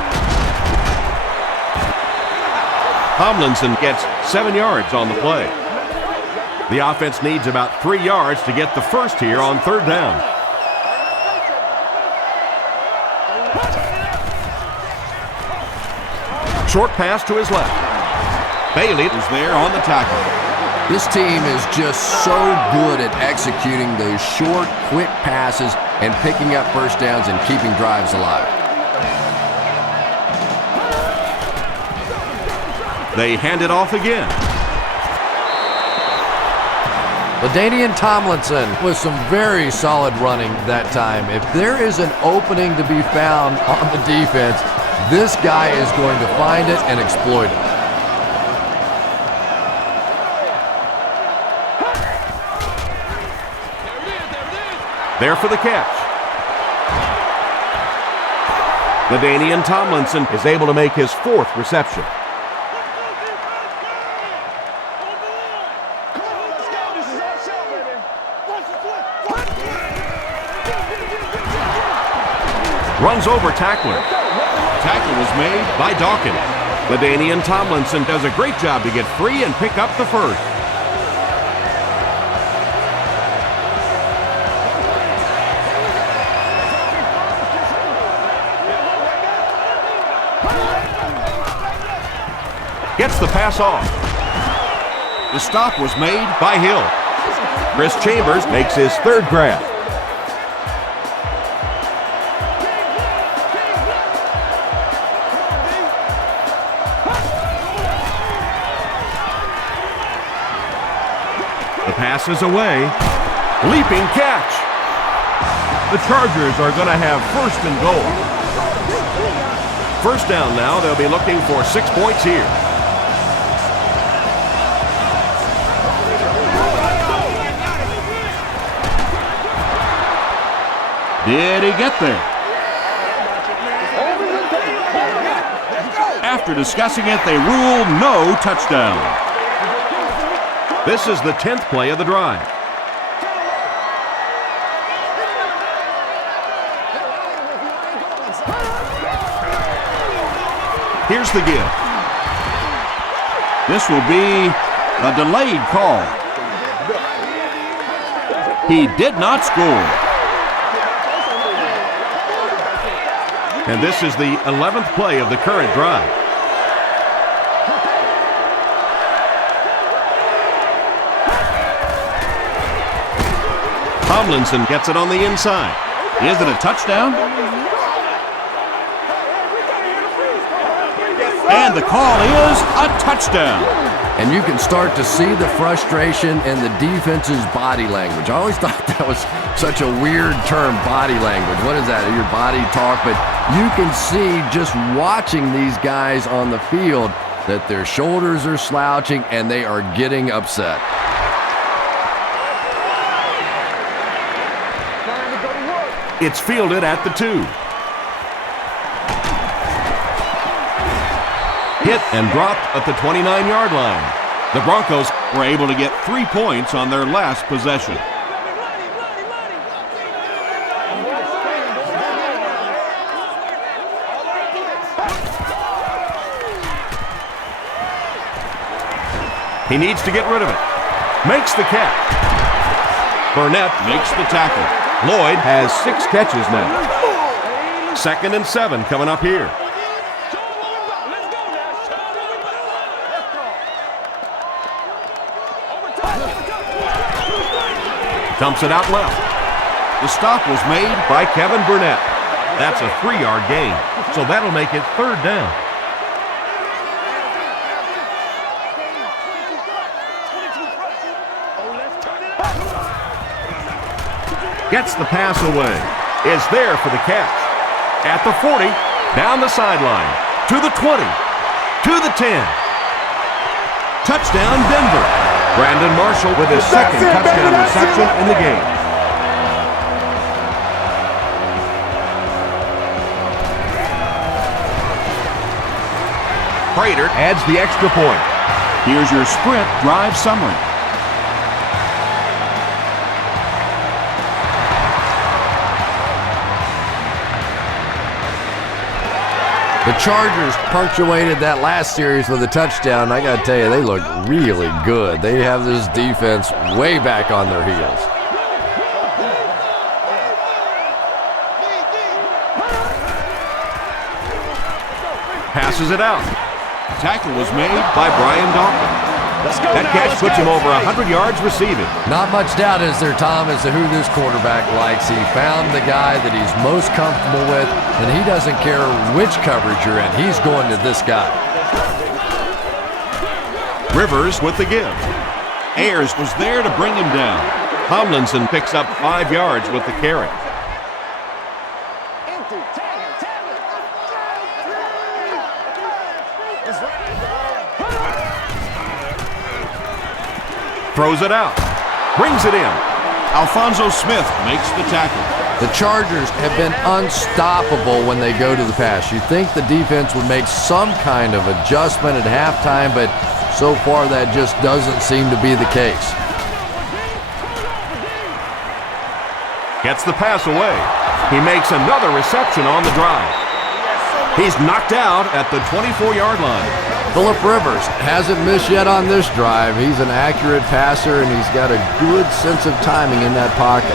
Tomlinson gets 7 yards on the play. The offense needs about 3 yards to get the first here on 3rd down. Short pass to his left. Bailey is there on the tackle. This team is just so good at executing those short, quick passes and picking up first downs and keeping drives alive. They hand it off again. LaDainian Tomlinson with some very solid running that time. If there is an opening to be found on the defense, this guy is going to find it and exploit it. There for the catch. LaDainian Tomlinson is able to make his 4th reception. Runs over tackler. Tackle was made by Dawkins. LaDainian Tomlinson does a great job to get free and pick up the first. Gets the pass off. The stop was made by Hill. Chris Chambers makes his 3rd grab. The pass is away. Leaping catch. The Chargers are going to have 1st and goal. 1st down now. They'll be looking for 6 points here. Did he get there? After discussing it, they rule no touchdown. This is the 10th play of the drive. Here's the give. This will be a delayed call. He did not score. And this is the 11th play of the current drive. Tomlinson gets it on the inside. Is it a touchdown? And the call is a touchdown. and you can start to see the frustration in the defense's body language. I always thought that was such a weird term, body language. What is that? Your body talk? But you can see just watching these guys on the field that their shoulders are slouching and they are getting upset. It's fielded at the 2. Hit and dropped at the 29-yard line. The Broncos were able to get 3 points on their last possession. He needs to get rid of it. Makes the catch. Burnett makes the tackle. Lloyd has 6 catches now. 2nd and 7 coming up here. Dumps it out left. The stop was made by Kevin Burnett. That's a 3-yard gain, so that'll make it 3rd down. Gets the pass away. Is there for the catch. At the 40, down the sideline, to the 20, to the 10. Touchdown, Denver. Brandon Marshall with his 2nd touchdown reception in the game. Prater adds the extra point. Here's your sprint drive summary. The Chargers punctuated that last series with a touchdown. I got to tell you, they look really good. They have this defense way back on their heels. Passes it out. Tackle was made by Brian Dawkins. That catch puts him over 100 yards receiving. Not much doubt is there, Tom, as to who this quarterback likes. He found the guy that he's most comfortable with, and he doesn't care which coverage you're in. He's going to this guy. Rivers with the give. Ayers was there to bring him down. Tomlinson picks up 5 yards with the carry. Throws it out. Brings it in. Alfonso Smith makes the tackle. The Chargers have been unstoppable when they go to the pass. You'd think the defense would make some kind of adjustment at halftime, but so far that just doesn't seem to be the case. Gets the pass away. He makes another reception on the drive. He's knocked out at the 24-yard line. Phillip Rivers hasn't missed yet on this drive. He's an accurate passer, and he's got a good sense of timing in that pocket.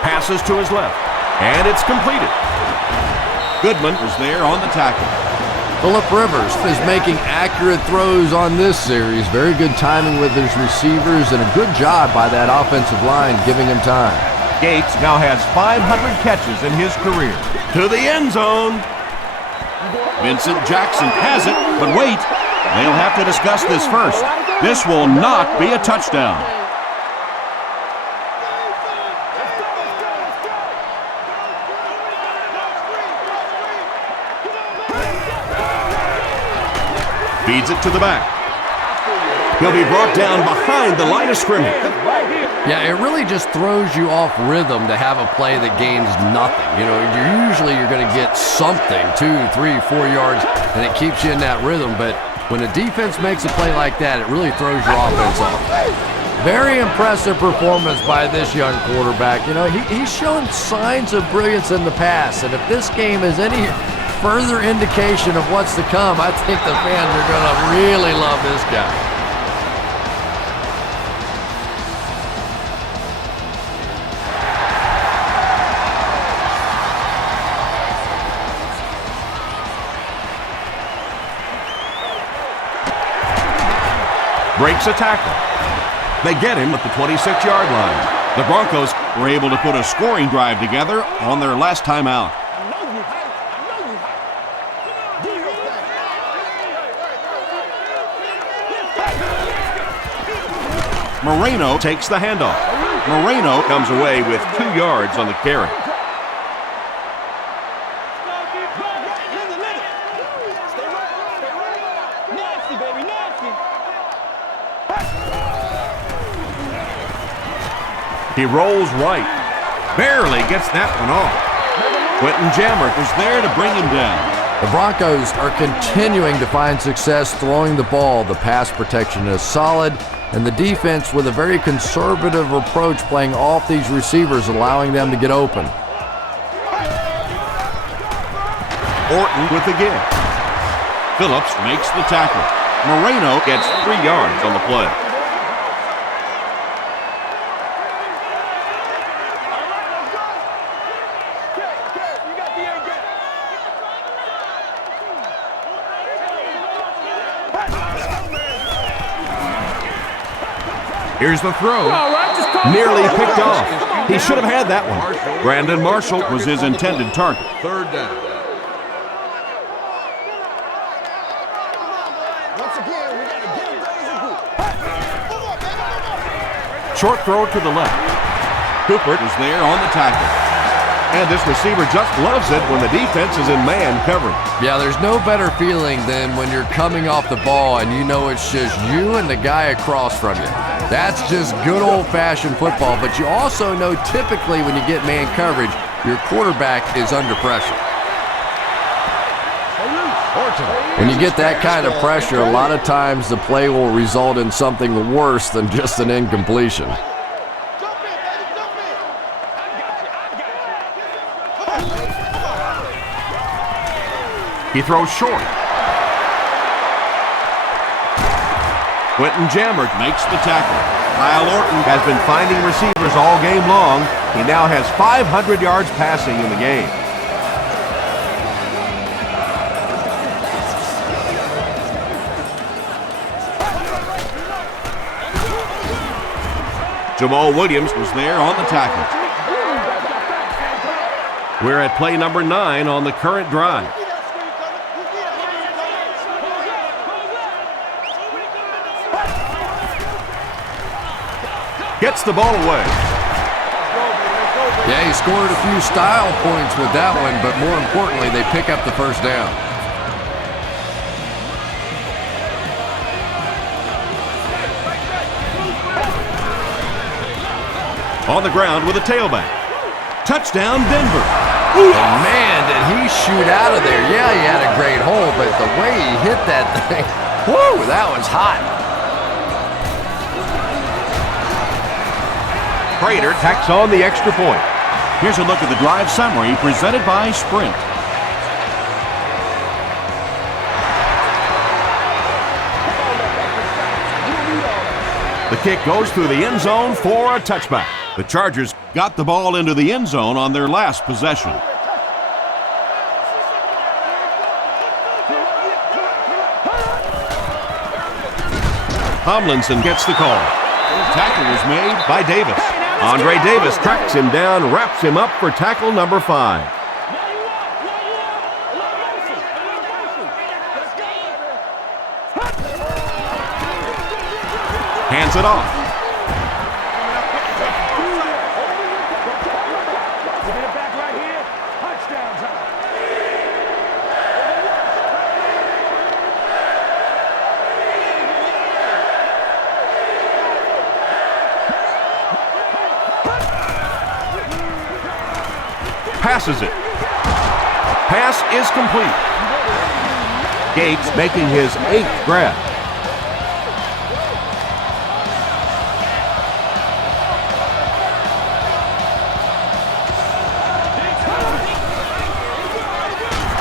Passes to his left, and it's completed. Goodman was there on the tackle. Phillip Rivers is making accurate throws on this series. Very good timing with his receivers, and a good job by that offensive line giving him time. Gates now has 500 catches in his career. To the end zone. Vincent Jackson has it, but wait. They'll have to discuss this first. This will not be a touchdown. Feeds it to the back. He'll be brought down behind the line of scrimmage. Yeah, it really just throws you off rhythm to have a play that gains nothing. You know, you're going to get something, 2, 3, 4 yards, and it keeps you in that rhythm. But when a defense makes a play like that, it really throws your offense off. Very impressive performance by this young quarterback. You know, he's shown signs of brilliance in the past, and if this game is any further indication of what's to come, I think the fans are going to really love this guy. Breaks a tackle. They get him at the 26-yard line. The Broncos were able to put a scoring drive together on their last time out. Moreno takes the handoff. Moreno Comes away with 2 yards on the carry. Nasty, baby, nasty. He rolls right. Barely gets that one off. Quentin Jammer is there to bring him down. The Broncos are continuing to find success throwing the ball. The pass protection is solid, and the defense with a very conservative approach playing off these receivers, allowing them to get open. Orton with the give. Phillips makes the tackle. Moreno Gets 3 yards on the play. You got the air gap. Here's the throw. Nearly picked off. He should have had that one. Brandon Marshall was his intended target. Third down. Once again, we got to get them things in group. Short throw to the left. Cooper is there on the tackle. And this receiver just loves it when the defense is in man coverage. Yeah, there's no better feeling than when you're coming off the ball and you know it's just you and the guy across from you. That's just good old-fashioned football, but you also know typically when you get man coverage, your quarterback is under pressure. When you get that kind of pressure, a lot of times the play will result in something worse than just an incompletion. He throws short. Quentin Jammer Makes the tackle. Kyle Orton has been finding receivers all game long. He now has 500 yards passing in the game. Jamal Williams was there on the tackle. We're at play number 9 on the current drive. Gets the ball away. Yeah, he scored a few style points with that one, but more importantly, they pick up the first down. On the ground with a tailback. Touchdown, Denver. And man, did he shoot out of there. Yeah, he had a great hole, but the way he hit that thing, whoo, that was hot. Prater tacks on the extra point. Here's a look at the drive summary presented by Sprint. The kick goes through the end zone for a touchback. The Chargers got the ball into the end zone on their last possession. Tomlinson gets the call. Tackle was made by Davis. Andre Davis tracks him down, wraps him up for tackle number 5. Hands it off. Passes it. Pass is complete. Gates making his 8th grab.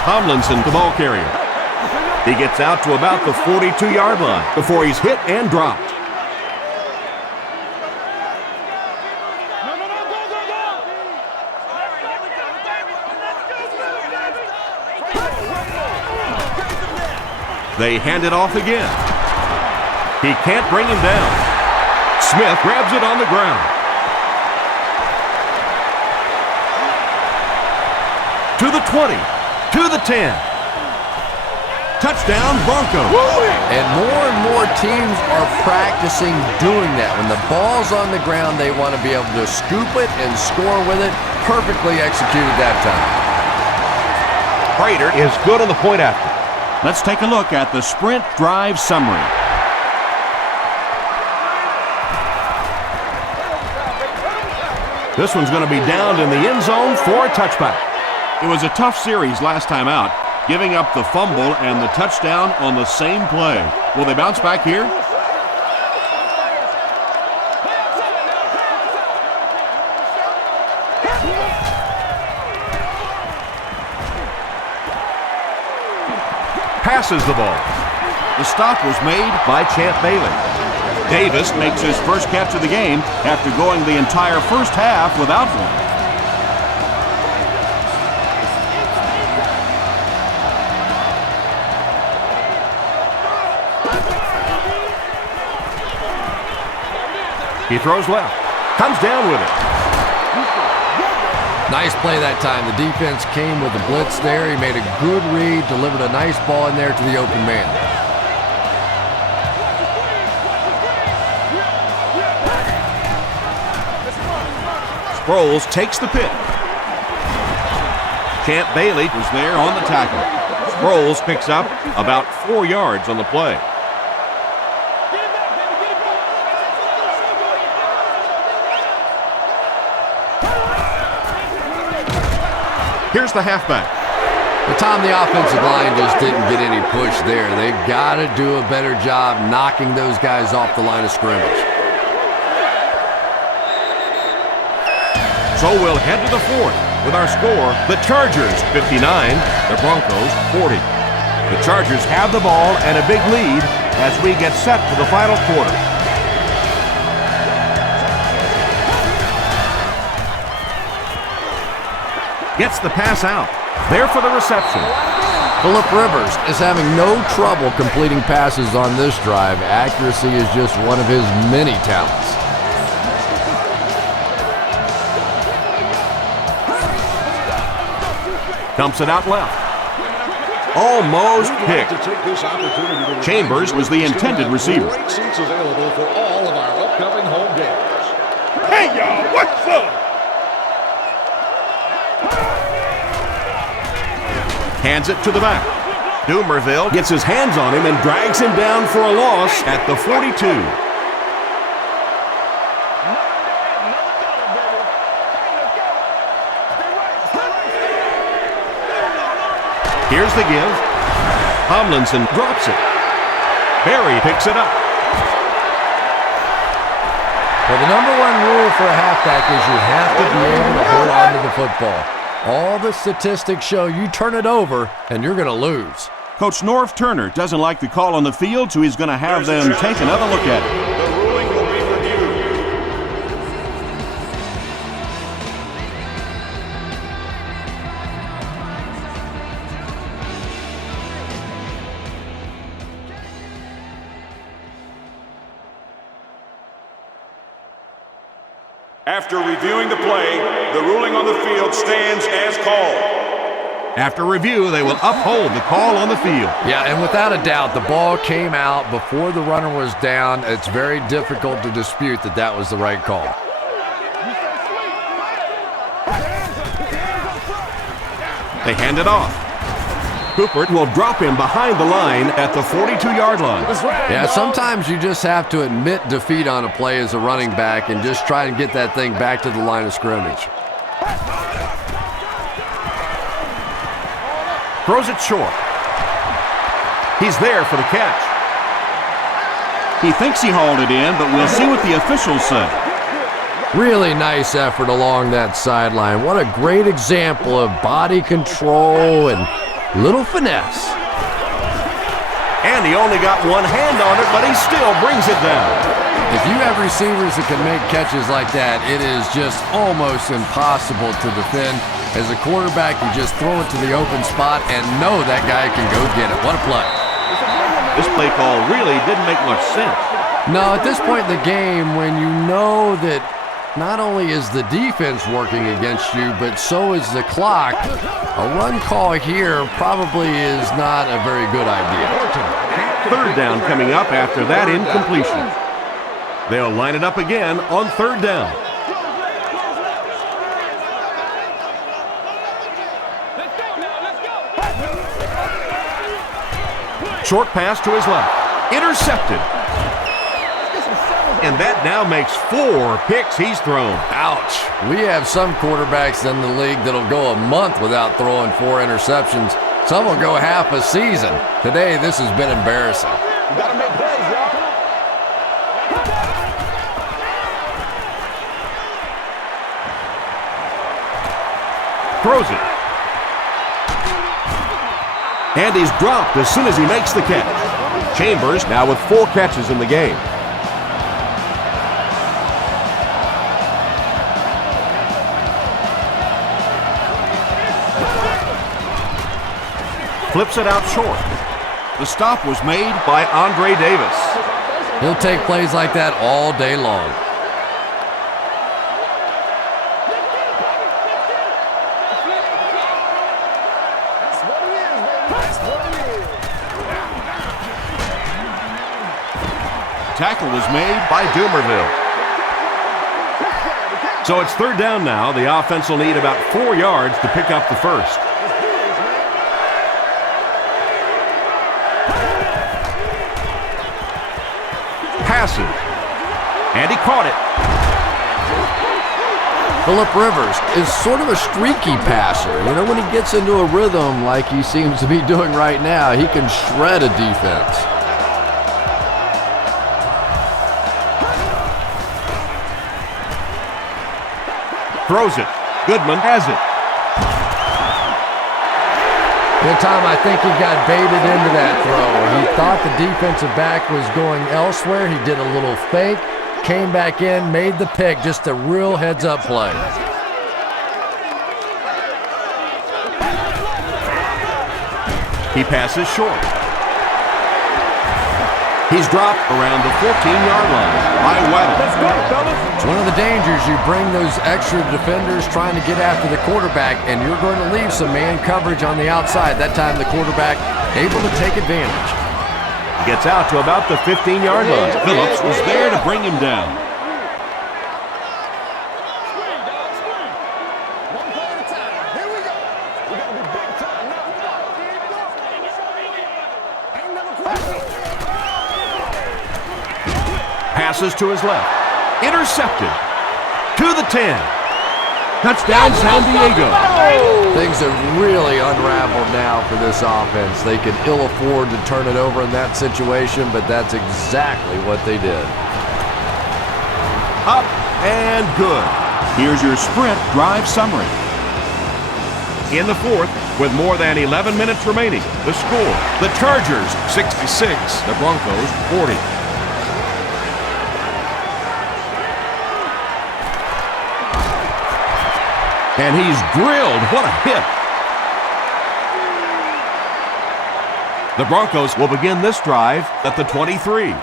Tomlinson, the ball carrier. He gets out to about the 42-yard line before he's hit and dropped. They hand it off again. He can't bring him down. Smith grabs it on the ground. To the 20, to the 10. Touchdown, Broncos. And more teams are practicing doing that. When the ball's on the ground, they want to be able to scoop it and score with it. Perfectly executed that time. Prater is good on the point after. Let's take a look at the sprint drive summary. This one's going to be downed in the end zone for a touchback. It was a tough series last time out, giving up the fumble and the touchdown on the same play. Will they bounce back here? Passes the ball. The stop was made By Champ Bailey. Davis makes his first catch of the game after going the entire first half without one. He throws left. Comes down with it. Nice play that time. The defense came with the blitz there. He made a good read, delivered a nice ball in there to the open man. Sproles takes the pick. Champ Bailey Was there on the tackle. Sproles picks up about 4 yards on the play. Here's the halfback. But Tom, the offensive line just didn't get any push there. They've got to do a better job knocking those guys off the line of scrimmage. So we'll head to the fourth with our score. The Chargers 59, the Broncos 40. The Chargers have the ball and a big lead as we get set for the final quarter. Gets the pass out. There for the reception. Phillip Rivers is having no trouble completing passes on this drive. Accuracy is just one of his many talents. Dumps it out left. Almost picked. Chambers was the intended receiver. Great seats available for all of our upcoming home games. Hey, y'all, what's up? Hands it to the back. Dumerville gets his hands on him and drags him down for a loss at the 42. Here's the give. Tomlinson drops it. Berry picks it up. Well, the number one rule for a halfback is you have to be able to hold on to the football. All the statistics show you turn it over and you're going to lose. Coach Norv Turner doesn't like the call on the field, so he's going to have them take another look at it. The ruling will be reviewed. After reviewing the play, the ruling on the field stands as called. After review, they will uphold the call on the field. Yeah, and without a doubt, the ball came out before the runner was down. It's very difficult to dispute that that was the right call. They hand it off. Cooper will drop him behind the line at the 42-yard line. Yeah, sometimes you just have to admit defeat on a play as a running back and just try and get that thing back to the line of scrimmage. Throws it short. He's there for the catch. He thinks he hauled it in, but we'll see what the officials say. Really nice effort along that sideline. What a great example of body control and little finesse. And he only got one hand on it, but he still brings it down. If you have receivers that can make catches like that, it is just almost impossible to defend. As a quarterback, you just throw it to the open spot and know that guy can go get it. What a play. This play call really didn't make much sense. No, at this point in the game, when you know that not only is the defense working against you, but so is the clock. A run call here probably is not a very good idea. Third down coming up after that incompletion. They'll line it up again on third down. Short pass to his left. Intercepted. And that now makes 4 picks he's thrown. Ouch. We have some quarterbacks in the league that'll go a month without throwing 4 interceptions. Some will go half a season. Today, this has been embarrassing. You gotta make plays, y'all. Throws it. And he's dropped as soon as he makes the catch. Chambers now with 4 catches in the game. Flips it out short. The stop was made by Andre Davis. He'll take plays like that all day long. Tackle was made by Dumerville. So it's third down now. The offense will need about 4 yards to pick up the first. Passes. And he caught it. Phillip Rivers is sort of a streaky passer. You know, when he gets into a rhythm like he seems to be doing right now, he can shred a defense. Throws it. Goodman has it. One time I think he got baited into that throw. He thought the defensive back was going elsewhere. He did a little fake, came back in, made the pick. Just a real heads-up play. He passes short. He's dropped around the 14-yard line by Weddle. Let's go, fellas. It's one of the dangers. You bring those extra defenders trying to get after the quarterback, and you're going to leave some man coverage on the outside. That time the quarterback able to take advantage. Gets out to about the 15-yard line. Phillips was there to bring him down. One play at a time. Here we go. We gotta be big time now. Ain't never quit. Passes to his left. Intercepted. To the 10. Touchdown, San Diego. Things have really unraveled now for this offense. They could ill afford to turn it over in that situation, but that's exactly what they did. Up and good. Here's your sprint drive summary. In the fourth, with more than 11 minutes remaining, the score, the Chargers 66, the Broncos 40. And he's drilled. What a hit. The Broncos will begin this drive at the 23.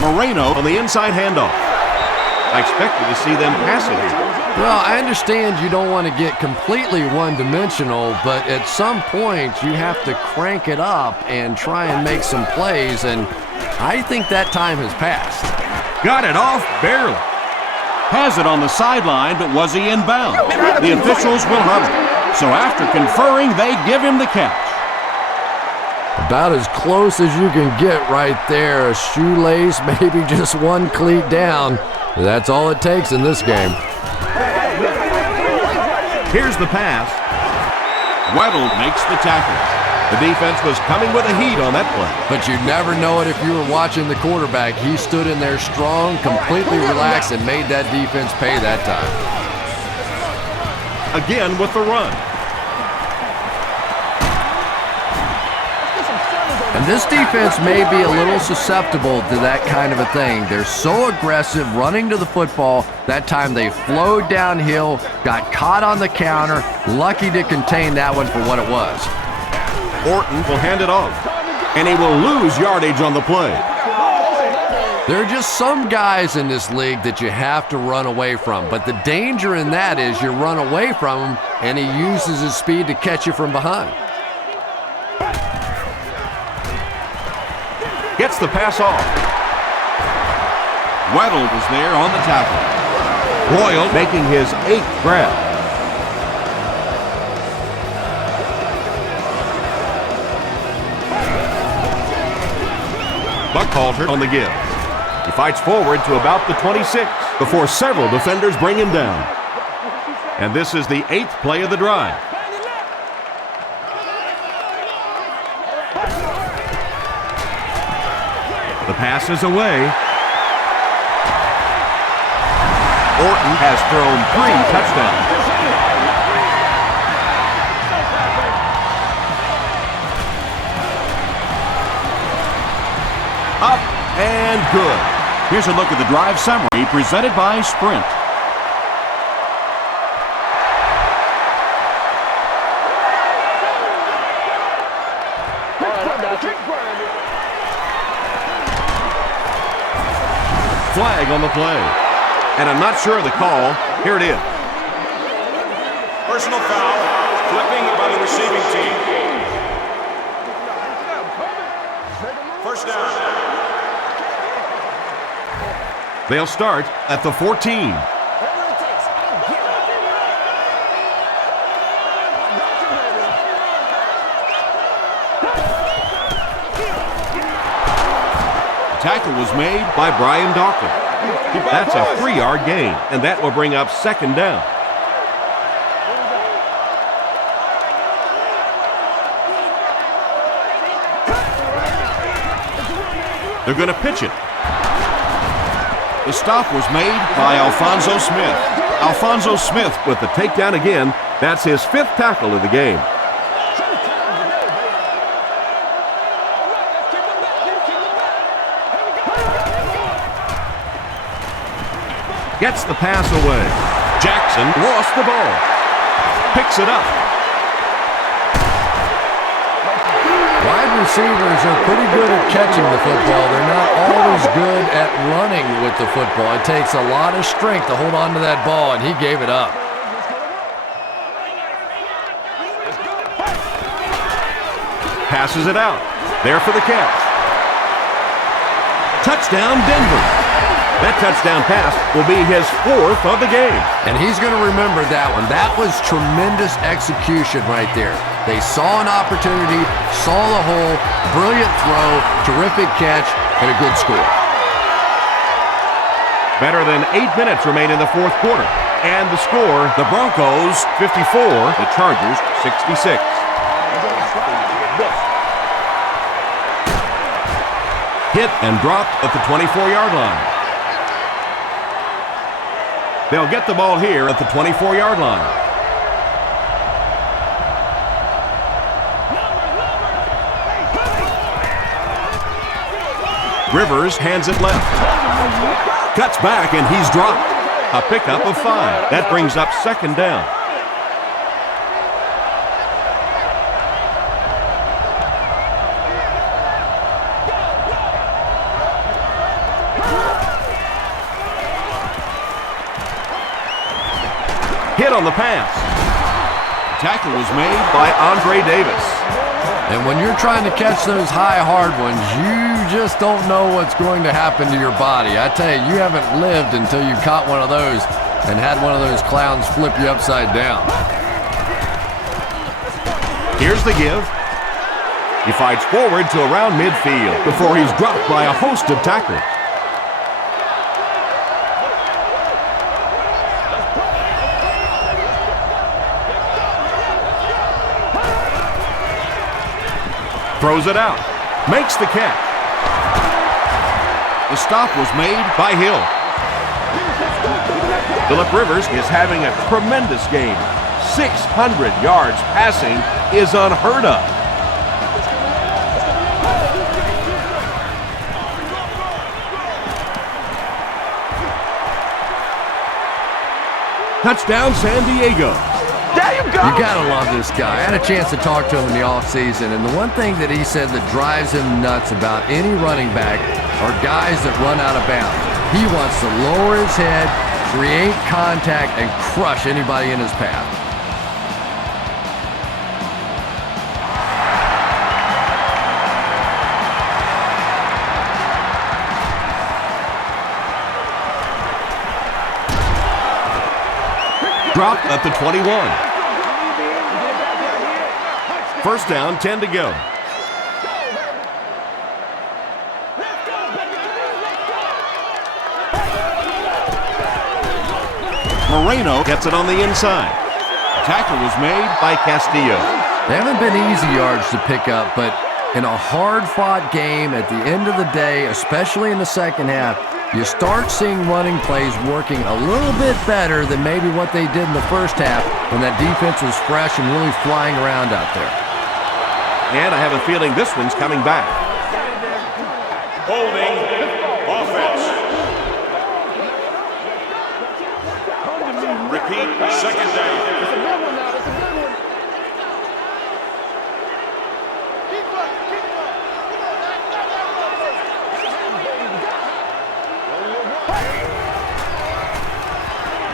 Moreno on the inside handoff. I expected to see them pass it here. Well, I understand you don't want to get completely one-dimensional, but at some point you have to crank it up and try and make some plays, and I think that time has passed. Got it off barely. Has it on the sideline, but was he in bounds? The officials will huddle. So after conferring, they give him the catch. About as close as you can get right there. A shoelace, maybe just one cleat down. That's all it takes in this game. Here's the pass. Weddle makes the tackle. The defense was coming with a heat on that play. But you never know it if you were watching the quarterback. He stood in there strong, completely relaxed, and made that defense pay that time. Again with the run. And this defense may be a little susceptible to that kind of a thing. They're so aggressive running to the football. That time they flowed downhill, got caught on the counter, lucky to contain that one for what it was. Orton will hand it off. And he will lose yardage on the play. There are just some guys in this league that you have to run away from. But the danger in that is you run away from him, and he uses his speed to catch you from behind. Gets the pass off. Weddle was there on the tackle. Royal making his 8th grab. Buckhalter on the give. He fights forward to about the 26 before several defenders bring him down. And this is the 8th play of the drive. The pass is away. Orton has thrown 3 touchdowns. Up and good. Here's a look at the drive summary presented by Sprint. Flag on the play. And I'm not sure of the call. Here it is. Personal foul, flipping by the receiving team. First down. They'll start at the 14. Tackle was made by Brian Dawkins. That's a 3-yard gain, and that will bring up 2nd down. They're going to pitch it. The stop was made by Alfonso Smith. Alfonso Smith with the takedown again. That's his 5th tackle of the game. Gets the pass away. Jackson lost the ball. Picks it up. Wide receivers are pretty good at catching the football. They're not always good at running with the football. It takes a lot of strength to hold on to that ball, and he gave it up. Passes it out. There for the catch. Touchdown, Denver. That touchdown pass will be his 4th of the game. And he's going to remember that one. That was tremendous execution right there. They saw an opportunity, saw the hole, brilliant throw, terrific catch, and a good score. Better than 8 minutes remain in the 4th quarter. And the score, the Broncos 54, the Chargers 66. Hit and dropped at the 24-yard line. They'll get the ball here at the 24-yard line. Rivers hands it left. Cuts back and he's dropped. A pickup of 5. That brings up 2nd down. Hit on the pass. Tackle was made by Andre Davis. And when you're trying to catch those high, hard ones, you just don't know what's going to happen to your body. I tell you, you haven't lived until you caught one of those and had one of those clowns flip you upside down. Here's the give. He fights forward to around midfield before he's dropped by a host of tacklers. Throws it out. Makes the catch. The stop was made by Hill. Phillip Rivers is having a tremendous game. 600 yards passing is unheard of. Touchdown, San Diego. There you go. You gotta love this guy. I had a chance to talk to him in the offseason, and the one thing that he said that drives him nuts about any running back are guys that run out of bounds. He wants to lower his head, create contact, and crush anybody in his path. Dropped at the 21. First down, 10 to go. Moreno gets it on the inside. Tackle was made by Castillo. They haven't been easy yards to pick up, but in a hard-fought game at the end of the day, especially in the second half, you start seeing running plays working a little bit better than maybe what they did in the first half when that defense was fresh and really flying around out there. And I have a feeling this one's coming back. Holding offense. Repeat, second down.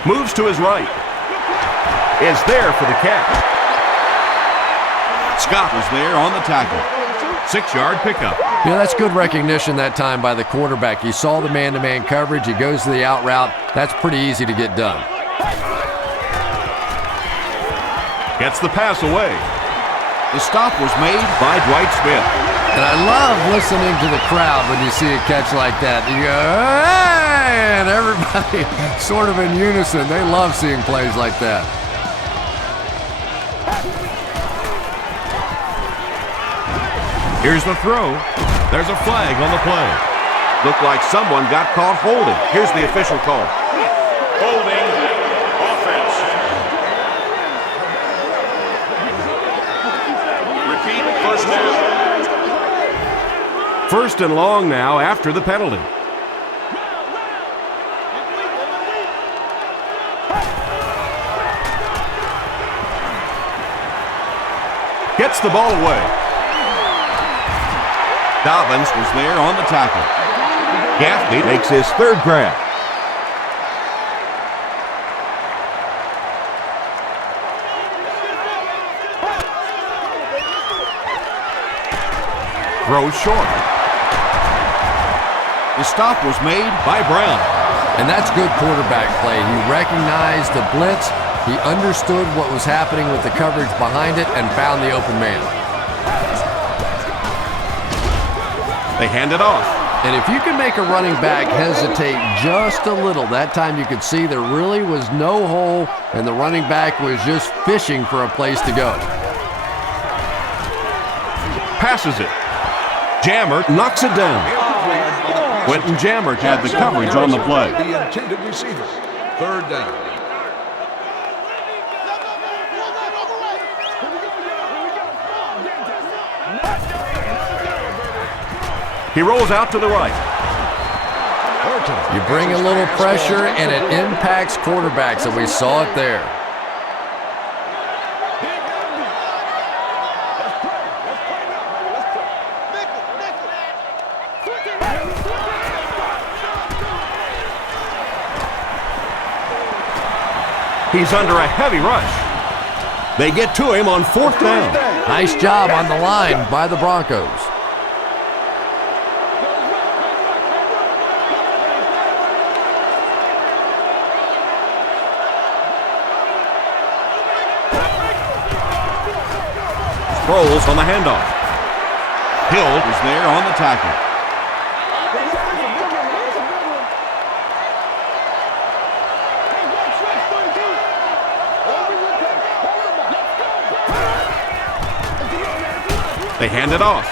Moves to his right. Is there for the catch. Scott was there on the tackle. 6-yard pickup. Yeah, that's good recognition that time by the quarterback. He saw the man-to-man coverage. He goes to the out route. That's pretty easy to get done. Gets the pass away. The stop was made by Dwight Smith. And I love listening to the crowd when you see a catch like that. You go, hey! And everybody sort of in unison. They love seeing plays like that. Here's the throw. There's a flag on the play. Looked like someone got caught holding. Here's the official call. Holding offense. Repeat, first down. First and long now after the penalty. Gets the ball away. Dobbins was there on the tackle. Gaffney makes his third grab. Throws short. The stop was made by Brown. And that's good quarterback play. He recognized the blitz. He understood what was happening with the coverage behind it and found the open man. They hand it off. And if you can make a running back hesitate just a little, that time you could see there really was no hole and the running back was just fishing for a place to go. Passes it. Jammer knocks it down. Quentin Jammer had the coverage on the play. The intended receiver. Third down. He rolls out to the right. You bring a little pressure and it impacts quarterbacks, and we saw it there. He's under a heavy rush. They get to him on fourth down. Nice job on the line by the Broncos. Sproles on the handoff. Hill was there on the tackle. They hand it off.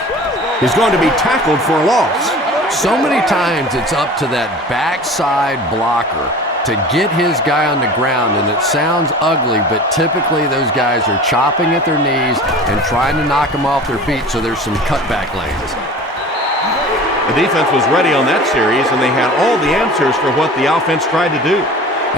He's going to be tackled for a loss. So many times it's up to that backside blocker to get his guy on the ground, and it sounds ugly, but typically those guys are chopping at their knees and trying to knock them off their feet, so there's some cutback lanes. The defense was ready on that series, and they had all the answers for what the offense tried to do.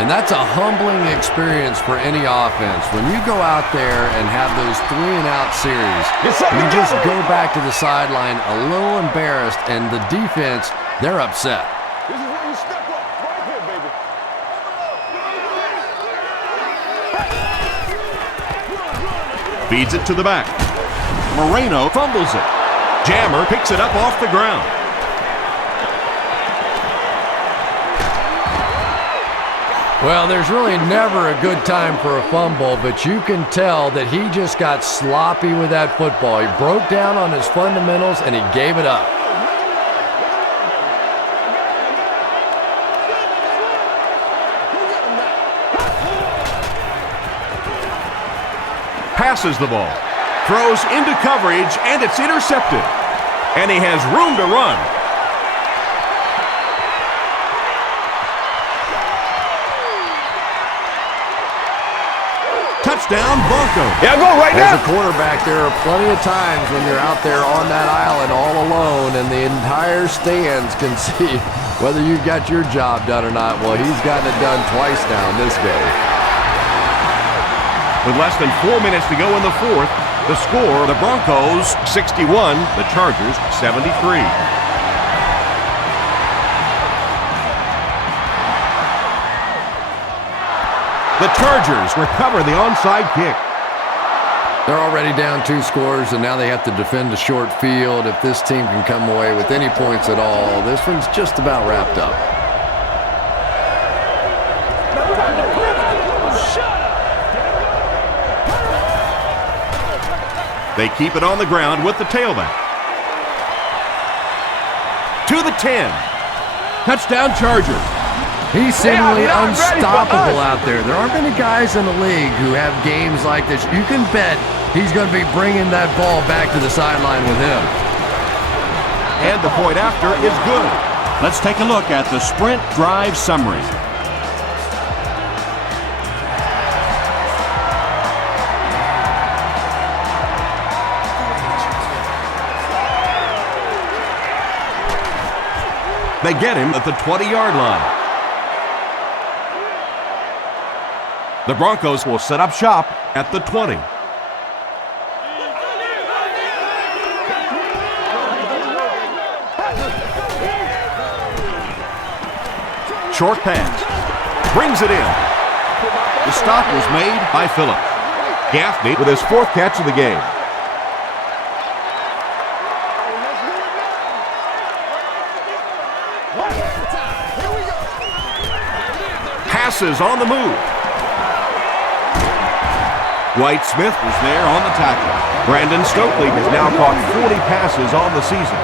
And that's a humbling experience for any offense. When you go out there and have those 3-and-out series, you just go back to the sideline a little embarrassed, and the defense, they're upset. This is where you step up. Right here, baby. Feeds it to the back. Moreno fumbles it. Jammer picks it up off the ground. Well, there's really never a good time for a fumble, but you can tell that he just got sloppy with that football. He broke down on his fundamentals, and he gave it up. Passes the ball. Throws into coverage, and it's intercepted. And he has room to run. Touchdown, Broncos. Yeah, go right As now. a quarterback, there are plenty of times when you're out there on that island all alone and the entire stands can see whether you got your job done or not. Well, he's gotten it done twice now in this game. With less than 4 minutes to go in the fourth, the score, the Broncos 61, the Chargers 73. The Chargers recover the onside kick. They're already down 2 scores, and now they have to defend a short field. If this team can come away with any points at all, this one's just about wrapped up. They keep it on the ground with the tailback. To the 10. Touchdown, Chargers. He's seemingly Yeah, he's not ready for unstoppable us. out there. There aren't many guys in the league who have games like this. You can bet he's going to be bringing that ball back to the sideline with him. And the point after is good. Let's take a look at the sprint drive summary. They get him at the 20-yard line. The Broncos will set up shop at the 20. Short pass. Brings it in. The stop was made by Phillips. Gaffney with his 4th catch of the game. Passes on the move. Dwight Smith was there on the tackle. Brandon Stokely has now caught 40 passes on the season.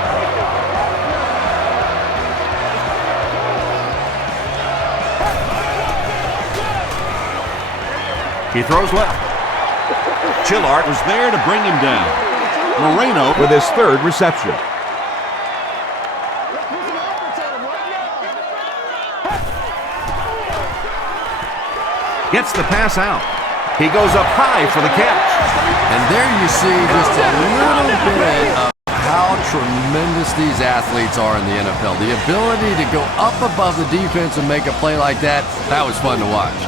He throws left. Chillart was there to bring him down. Moreno with his 3rd reception. Gets the pass out. He goes up high for the catch. And there you see just a little bit of how tremendous these athletes are in the NFL. The ability to go up above the defense and make a play like that, that was fun to watch.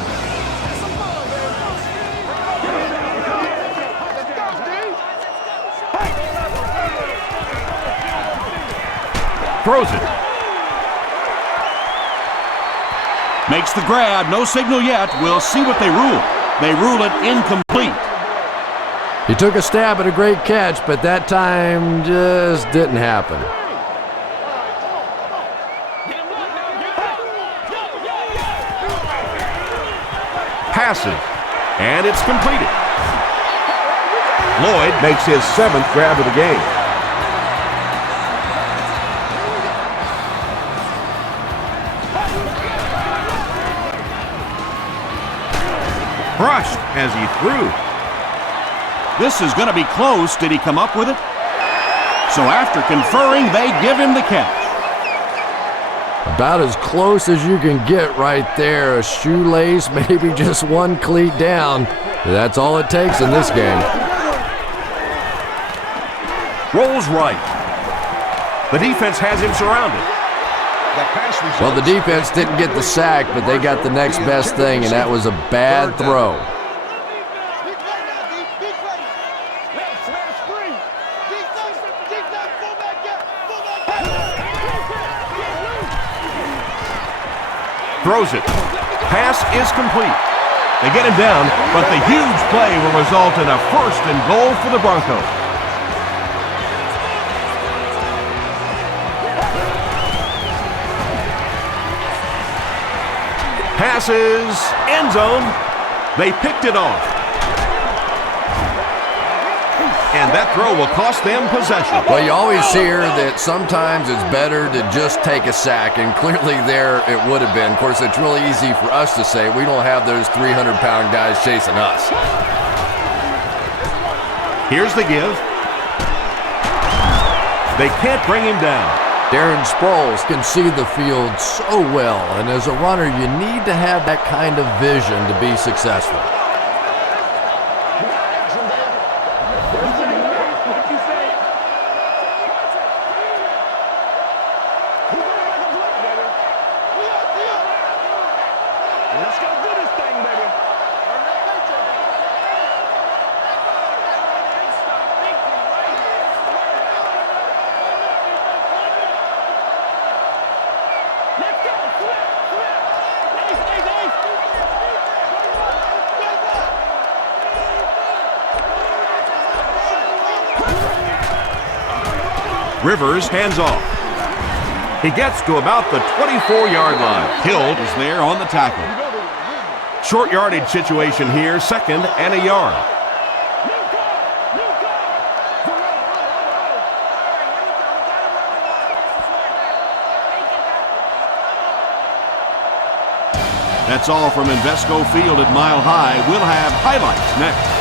Throws it. Makes the grab. No signal yet. We'll see what they rule. They rule it incomplete. He took a stab at a great catch, but that time just didn't happen. Passes. And it's completed. Lloyd makes his 7th grab of the game. Crushed as he threw. This is going to be close. Did he come up with it? So after conferring, they give him the catch. About as close as you can get right there. A shoelace, maybe just one cleat down. That's all it takes in this game. Rolls right. The defense has him surrounded. The pass results. Well, the defense didn't get the sack, but they got the next best thing, and that was a bad throw. Throws it. Pass is complete. They get him down, but the huge play will result in a 1st and goal for the Broncos. Passes, end zone. They picked it off. And that throw will cost them possession. Well, you always hear that sometimes it's better to just take a sack, and clearly there it would have been. Of course, it's really easy for us to say. We don't have those 300-pound guys chasing us. Here's the give. They can't bring him down. Darren Sproles can see the field so well, and as a runner, you need to have that kind of vision to be successful. Let's go do this thing, baby. Let's go. Rivers hands off. He gets to about the 24-yard line. Hill is there on the tackle. Short yardage situation here, 2nd and a yard. That's all from Invesco Field at Mile High. We'll have highlights next.